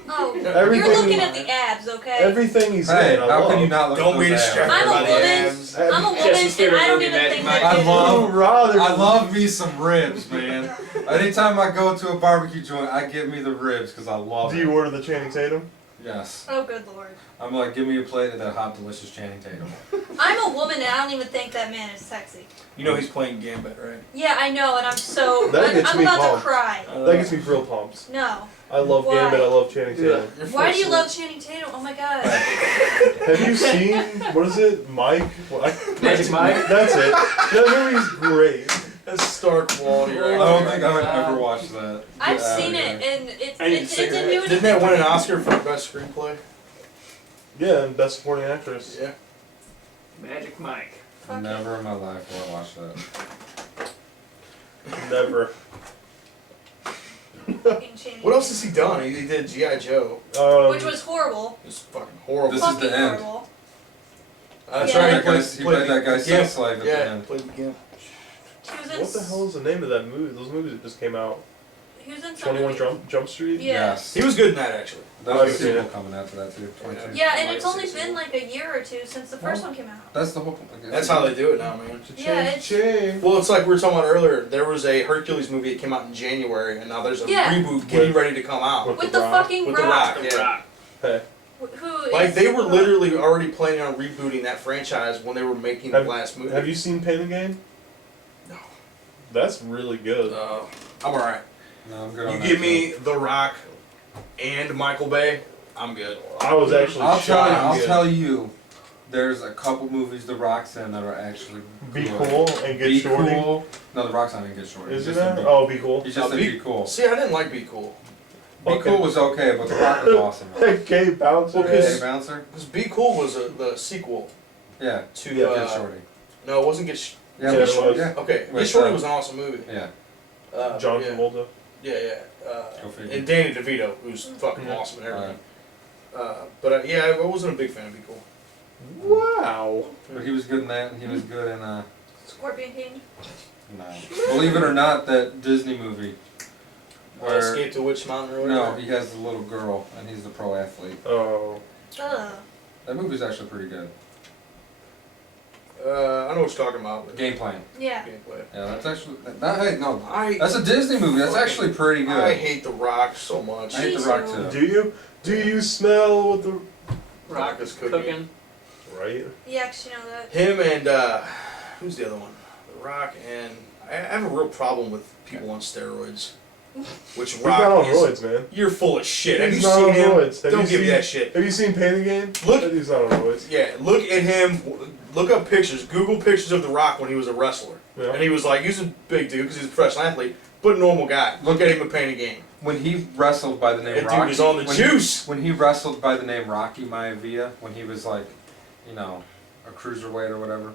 Oh, Everything- you're looking at the abs, okay? Everything he's Hey, in, I how love. can you not look Don't at be those abs? distracted I'm a by the woman. abs. I'm a woman, Jesse's and favorite I don't movie, even Magic think Mike. that I dude- love- Rather. I love me some ribs, man. Anytime I go to a barbecue joint, I get me the ribs because I love Do it. you order the Channing Tatum? Yes. Oh, good lord. I'm like, give me a plate of that hot, delicious Channing Tatum. I'm a woman, and I don't even think that man is sexy. You know he's playing Gambit, right? Yeah, I know, and I'm so. That gets I'm me about pumped. to cry. That gets me real pumped. No. I love Why? Gambit. I love Channing Yeah. Tatum. Why do you love Channing Tatum? Oh my god. Have you seen what is it, Mike? Magic Mike? That's it. That movie's great. That's star quality, I right? don't think I would ever watch that. I've Get outta seen here. it, and it's I need it's a a cigarette. new. Didn't that win an Oscar for best screenplay? Yeah, and best supporting actress. Yeah. Magic Mike. Fuck it. Never in my life will I watch that. Never. Fucking Channing What else has Tatum. he done? He did G.I. Joe. Which was horrible. It was fucking horrible. This is Fucking the end. horrible. That's Yeah. right. That guy's- he played that guy's Gimp. sex slave at the Yeah, end. played the Gimp. He was in. What the hell is the name of that movie? Those movies that just came out. He was in some 21 movie. Jump Street? Yeah. Yes. He was good in that actually. There's a I've seen sequel it. coming after that too. 22. Yeah, and it's Like only 60. been like a year or two since the first one came out. That's the whole. That's how they do it now, man. Yeah, it's- Cha-ching. Well, it's like we were talking about earlier. There was a Hercules movie that came out in January, and now there's a Yeah. reboot getting ready to come out With The the Rock. fucking with The Rock. Rock. The Yeah. Rock. Hey, Who Like is they were The Rock. literally already planning on rebooting that franchise when they were making the last movie. have you seen Pain and Gain? No. That's really good. I'm alright. No, I'm good You on that give too. me The Rock and Michael Bay, I'm good. I was actually I'll shocked. tell you, there's a couple movies The Rock's in that are actually Be good. cool and get Be shorty. Cool. No, The Rock's not in Get Shorty. Is He's it just in that? Be- Oh, Be Cool. He's just in Be- Be Cool. See, I didn't like Be Cool. Be Okay. Cool was okay, but The Rock was awesome. Gay bouncer. Well, Hey, 'cause- Bouncer? Because Be Cool was the sequel Yeah. to Yeah, Get Shorty. no, it wasn't Yeah, Yeah, Get it Shorty. was. Yeah. Okay, With, Get Shorty was an awesome movie. Yeah. John yeah. Travolta. Yeah, yeah. Go figure. And Danny DeVito, who's fucking Yeah. awesome and everything. But yeah, I wasn't a big fan of Be Cool. Wow. But he was good in that, and he was good in Scorpion King. no. Believe it or not, that Disney movie where Escape to Witch Mountain or whatever. no, he has the little girl and he's the pro athlete. Oh. Ugh. That movie's actually pretty good. I know what you're talking about. Game Plan. Yeah. Gameplay. Yeah, that's actually hey no, I that's a Disney movie. That's actually pretty good. I hate The Rock so much. I hate The Rock too. Do you? Do you smell what the? Rock is cooking. Right. Yeah, 'cause you know that. Him and who's the other one? The Rock and I have a real problem with people on steroids. Which He's Rock not on is. roids, man. You're full of shit. Have He's you not seen on him? roids. Have Don't you give me seen- that shit. Have you seen Pain and Gain? Look- He's not on roids. Yeah, look at him. Look up pictures. Google pictures of The Rock when he was a wrestler. Yeah. And he was like, he's a big dude because he's a professional athlete, but normal guy. Look at him in Pain and Gain. When he wrestled by the name That dude Rocky, was on the when juice. When he wrestled by the name Rocky Maivia, when he was like, you know, a cruiserweight or whatever,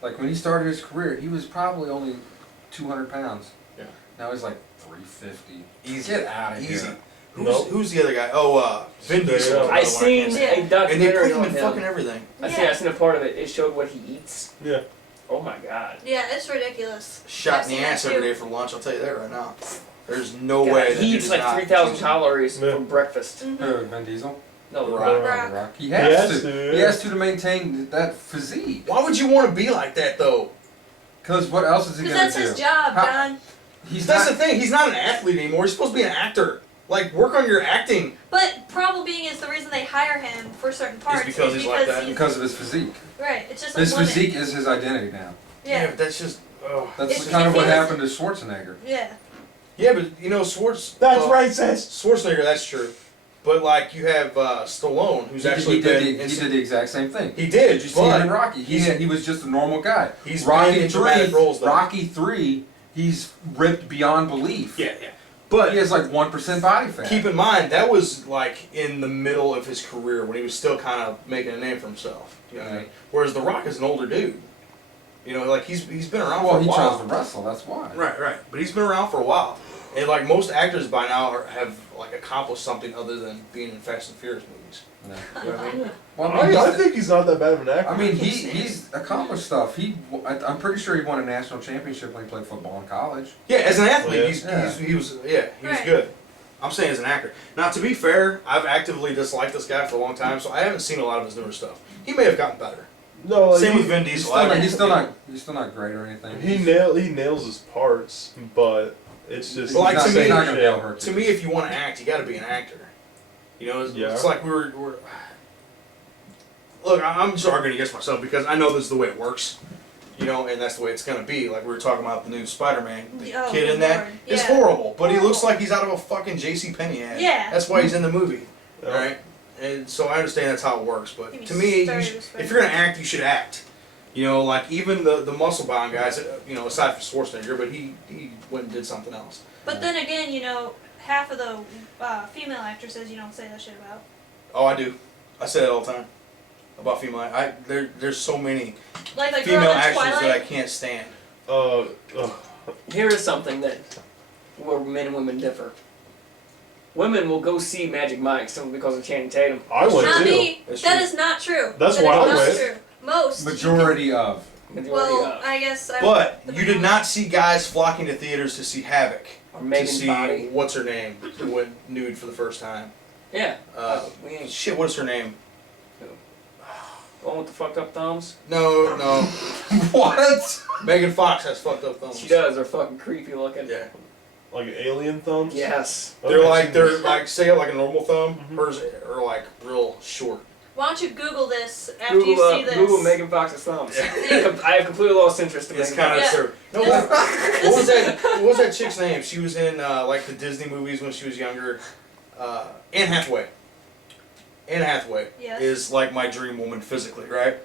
like when he started his career, he was probably only 200 pounds. Yeah. Now he's like 350. Easy. Get out of Easy. here. Who's the other guy? Oh, Vin Straight Diesel. up. was the I other one seen can't Yeah. a stand. And they documentary put him on in him. fucking everything. I seen a part of it. It showed what he eats. Yeah. Oh my god. Yeah, it's ridiculous. Shot I've in the seen that ass too. every day for lunch. I'll tell you that right now. There's no God, way. that he dude eats is like not 3,000 juicing. calories Yeah. for breakfast. Mhm. Who, Vin Diesel? No, The the Rock. Rock. Rock. Rock. He He has has to. to, He yeah. has to maintain that physique. Why would you want to be like that though? Because what else is he Because gonna that's do? his job, How- Don. He's That's not. the thing. He's not an athlete anymore. He's supposed to be an actor. Like, work on your acting. But problem being is the reason they hire him for certain parts because is he's like that? because of his physique. right. It's just His a limit. physique is his identity now. Yeah. but that's just. Oh. That's If- kind of if what he was- happened to Schwarzenegger. Yeah. Yeah, but you know, Schwartz. That's well, racist. Schwarzenegger, that's true. But like, you have Stallone, who's actually he did, been. he did the exact same thing. He did. Did you see him but in Rocky? He was just a normal guy. He's been in dramatic roles, though. Rocky 3, he's ripped beyond belief. Yeah, yeah. But He has like 1% body fat. keep in mind that was like in the middle of his career when he was still kind of making a name for himself. You know what I mean? Whereas The Rock is an older dude. You know, like he's been around well, for a he while. chose to wrestle, that's why. Right. But he's been around for a while, and like most actors by now have like accomplished something other than being in Fast and Furious movies. Yeah. You know what I mean? Well, I mean, I he's- think he's not that bad of an actor. I mean, he's accomplished stuff. I'm pretty sure he won a national championship when he played football in college. Yeah, as an athlete, Yeah. he was Right. good. I'm saying as an actor. Now, to be fair, I've actively disliked this guy for a long time, so I haven't seen a lot of his newer stuff. He may have gotten better. no, like Same with Vin He's Diesel. still, not, I- he's still not great or anything. he nails his parts, but it's just Well, like, he's to not, me- he's not gonna be able to hurt To you. me, if you want to act, you got to be an actor. You know, it's Yeah. like we're. Look, I'm just arguing against myself because I know this is the way it works. You know, and that's the way it's gonna be. Like we were talking about the new Spider-Man, the Oh, kid good in that lord. is Yeah. horrible, but he looks Horrible. like he's out of a fucking J.C. Penney ad. Yeah. That's why he's in the movie, Yeah. right? And so I understand that's how it works, but Maybe to me, start you with if you're gonna act, you should act. You know, like even the muscle bound guys, you know, aside from Schwarzenegger, but he went and did something else. But then again, you know, half of the female actresses you don't say that shit about. Oh, I do. I say that all the time about female. There's so many Like the female girl in actors that I Twilight. can't stand. uh, Here is something that where men and women differ. Women will go see Magic Mike simply because of Channing Tatum. I went Not too. me. That's That true. is not true. That's That why is I not went. true. Most. Majority of. Majority Well, of. I guess. But the you did not see guys flocking to theaters to see Havoc Or to Megan's see body. what's her name who went nude for the first time. Yeah. We ain't shit. What's her name? The one with the fucked up thumbs? No. What? Megan Fox has fucked up thumbs. She does. They're fucking creepy looking. Yeah. Like alien thumbs? Yes. They're Okay. like say like a normal thumb. Mhm. Hers are like real short. Why don't you Google this after you see this? Google Megan Fox's thumbs. I have completely lost interest in It's Megan kind of Yeah. absurd. No, what was that chick's name? She was in like the Disney movies when she was younger. Anne Hathaway. Anne Hathaway Yes. is like my dream woman physically, right?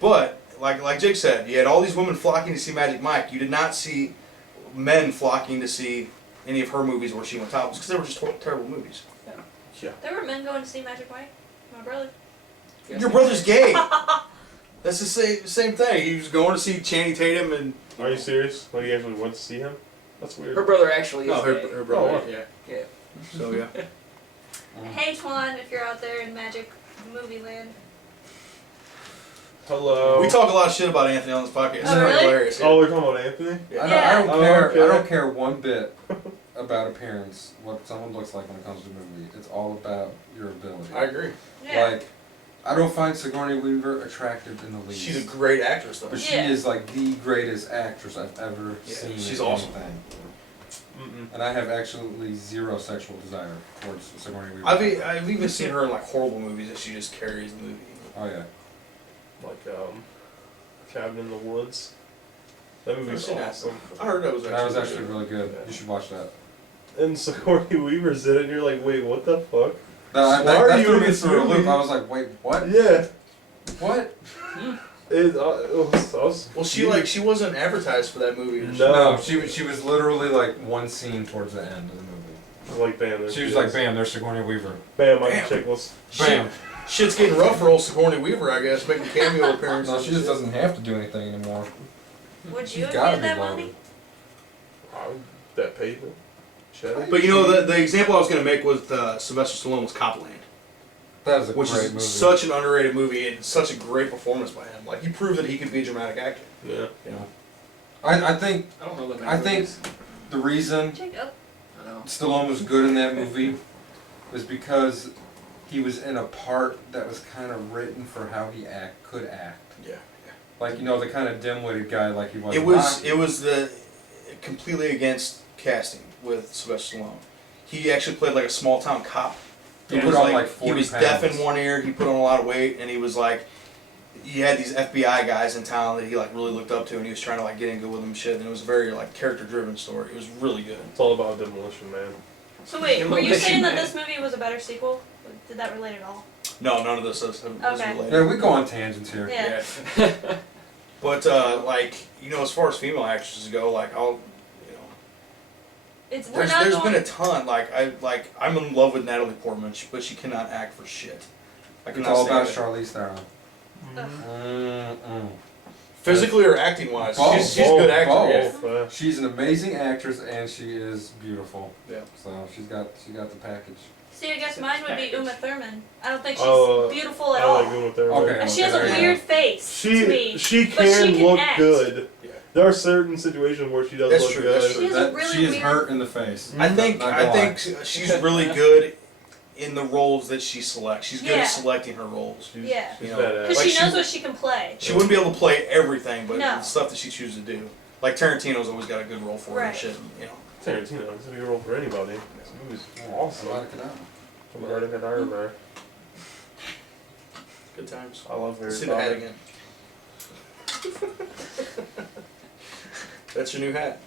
But like Jake said, you had all these women flocking to see Magic Mike. You did not see men flocking to see any of her movies where she went topless because they were just terrible movies. There were men going to see Magic Mike. My brother. Yes. Your brother's gay. That's the same thing. He was going to see Channing Tatum and. Are you serious? Like, you actually went to see him? That's weird. Her brother actually is No, gay. her brother. Oh, wow. Yeah. Yeah. So yeah. Hey Twan, if you're out there in Magic Movie Land. Hello. We talk a lot of shit about Anthony on this podcast. It's Oh, really? hilarious. Oh, we're talking about Anthony? Yeah. I don't Oh, care. okay. I don't care one bit about appearance, what someone looks like when it comes to a movie. It's all about your ability. I agree. Yeah. Like, I don't find Sigourney Weaver attractive in the least. She's a great actress, though. But she Yeah. is like the greatest actress I've ever Yeah, seen. she's in awesome. anything. Mm-mm. And I have absolutely zero sexual desire towards Sigourney Weaver. I've even seen her in like horrible movies that she just carries the movie. Oh yeah. Like, Cabin in the Woods. That movie's I've seen that. awesome. I heard that was That was actually actually really good. You should watch that. And Sigourney Weaver's in it, and you're like, wait, what the fuck? That, Why are that you threw in me this through a loop. movie? I was like, wait, what? Yeah. What? It was Well, she wasn't advertised for that movie. Or No. No, she was literally like one scene towards the end of the movie. like, bam, there She was like, bam, there's Sigourney Weaver. Bam, I'm Bam. chickless. Bam. Shit's getting rough for old Sigourney Weaver, I guess, making cameo appearances. No, she just doesn't have to do anything anymore. Would She's you have gotta paid be that loaded. money? That pavement. Cheddar. But you know, the example I was going to make with Sylvester Stallone was Copland, That is a which great is movie. such an underrated movie and such a great performance by him. Like, he proved that he could be a dramatic actor. Yeah. You know? I think I don't know that many I think movies. the reason Jacob. I know. Stallone was good in that movie was because he was in a part that was kind of written for how he could act. Yeah. Like, you know, the kind of dim-witted guy like he was. It in was Rocky. it was the completely against casting with Sylvester Stallone. He actually played like a small town cop. He It put was on like 40 he was pounds. deaf in one ear. He put on a lot of weight, and he was like, he had these FBI guys in town that he like really looked up to, and he was trying to like get in good with them and shit. And it was a very like character-driven story. It was really good. It's all about Demolition Man. So wait, were you Demolition saying that Man. this movie was a better sequel? Did that relate at all? No, none of this is Okay. related. Yeah, we go on tangents here. Yeah. But like, you know, as far as female actresses go, like I'll, you know, It's we're not there's going. been a ton. I'm in love with Natalie Portman, but she cannot act for shit. I It's cannot all about stand it. Charlize Theron. Ugh. Mm-mm. Physically or acting wise, Both. she's a good actor. Both. Yeah. She's an amazing actress and she is beautiful. Yeah. So she got the package. See, I guess mine would be Uma Thurman. I don't think she's Oh, beautiful at I all. like Uma Thurman. Okay. And she has a there you go. weird face to me. She but can she can look act. good. Yeah. There are certain situations where she does That's look true, good. that's true. She has a really she is weird. hurt in the face. I think Not gonna lie. she's really good in the roles that she selects. She's good Yeah. at selecting her roles. She's, Yeah. she's You know, badass. Because Like she knows she- what she can play. She wouldn't be able to play everything, but No. the stuff that she chooses to do. Like Tarantino's always got a good role for her and Right. shit. You know. Tarantino, he's a good role for anybody. This movie's awesome. I'm already got Iron Man. Good times. I love her. See the hat again. That's your new hat.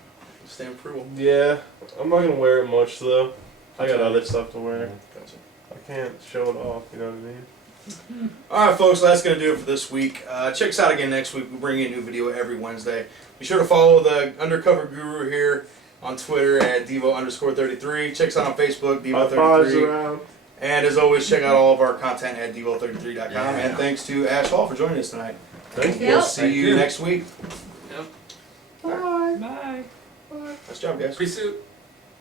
Stamp approval. Yeah, I'm not gonna wear it much though. I got other stuff to wear. Gotcha. I can't show it off, you know what I mean? Alright folks, that's going to do it for this week. Check us out again next week. We bring you a new video every Wednesday. Be sure to follow the Undercover Guru here on Twitter at Devo_33. Check us out on Facebook, High fives Devo33. around. And as always, check out all of our content at Devo33.com. Yeah. And thanks to Ash Hall for joining us tonight. Thank you. Yep. We'll see Thank you you. next week. Yep. Bye. Bye. Nice job, guys. Peace out.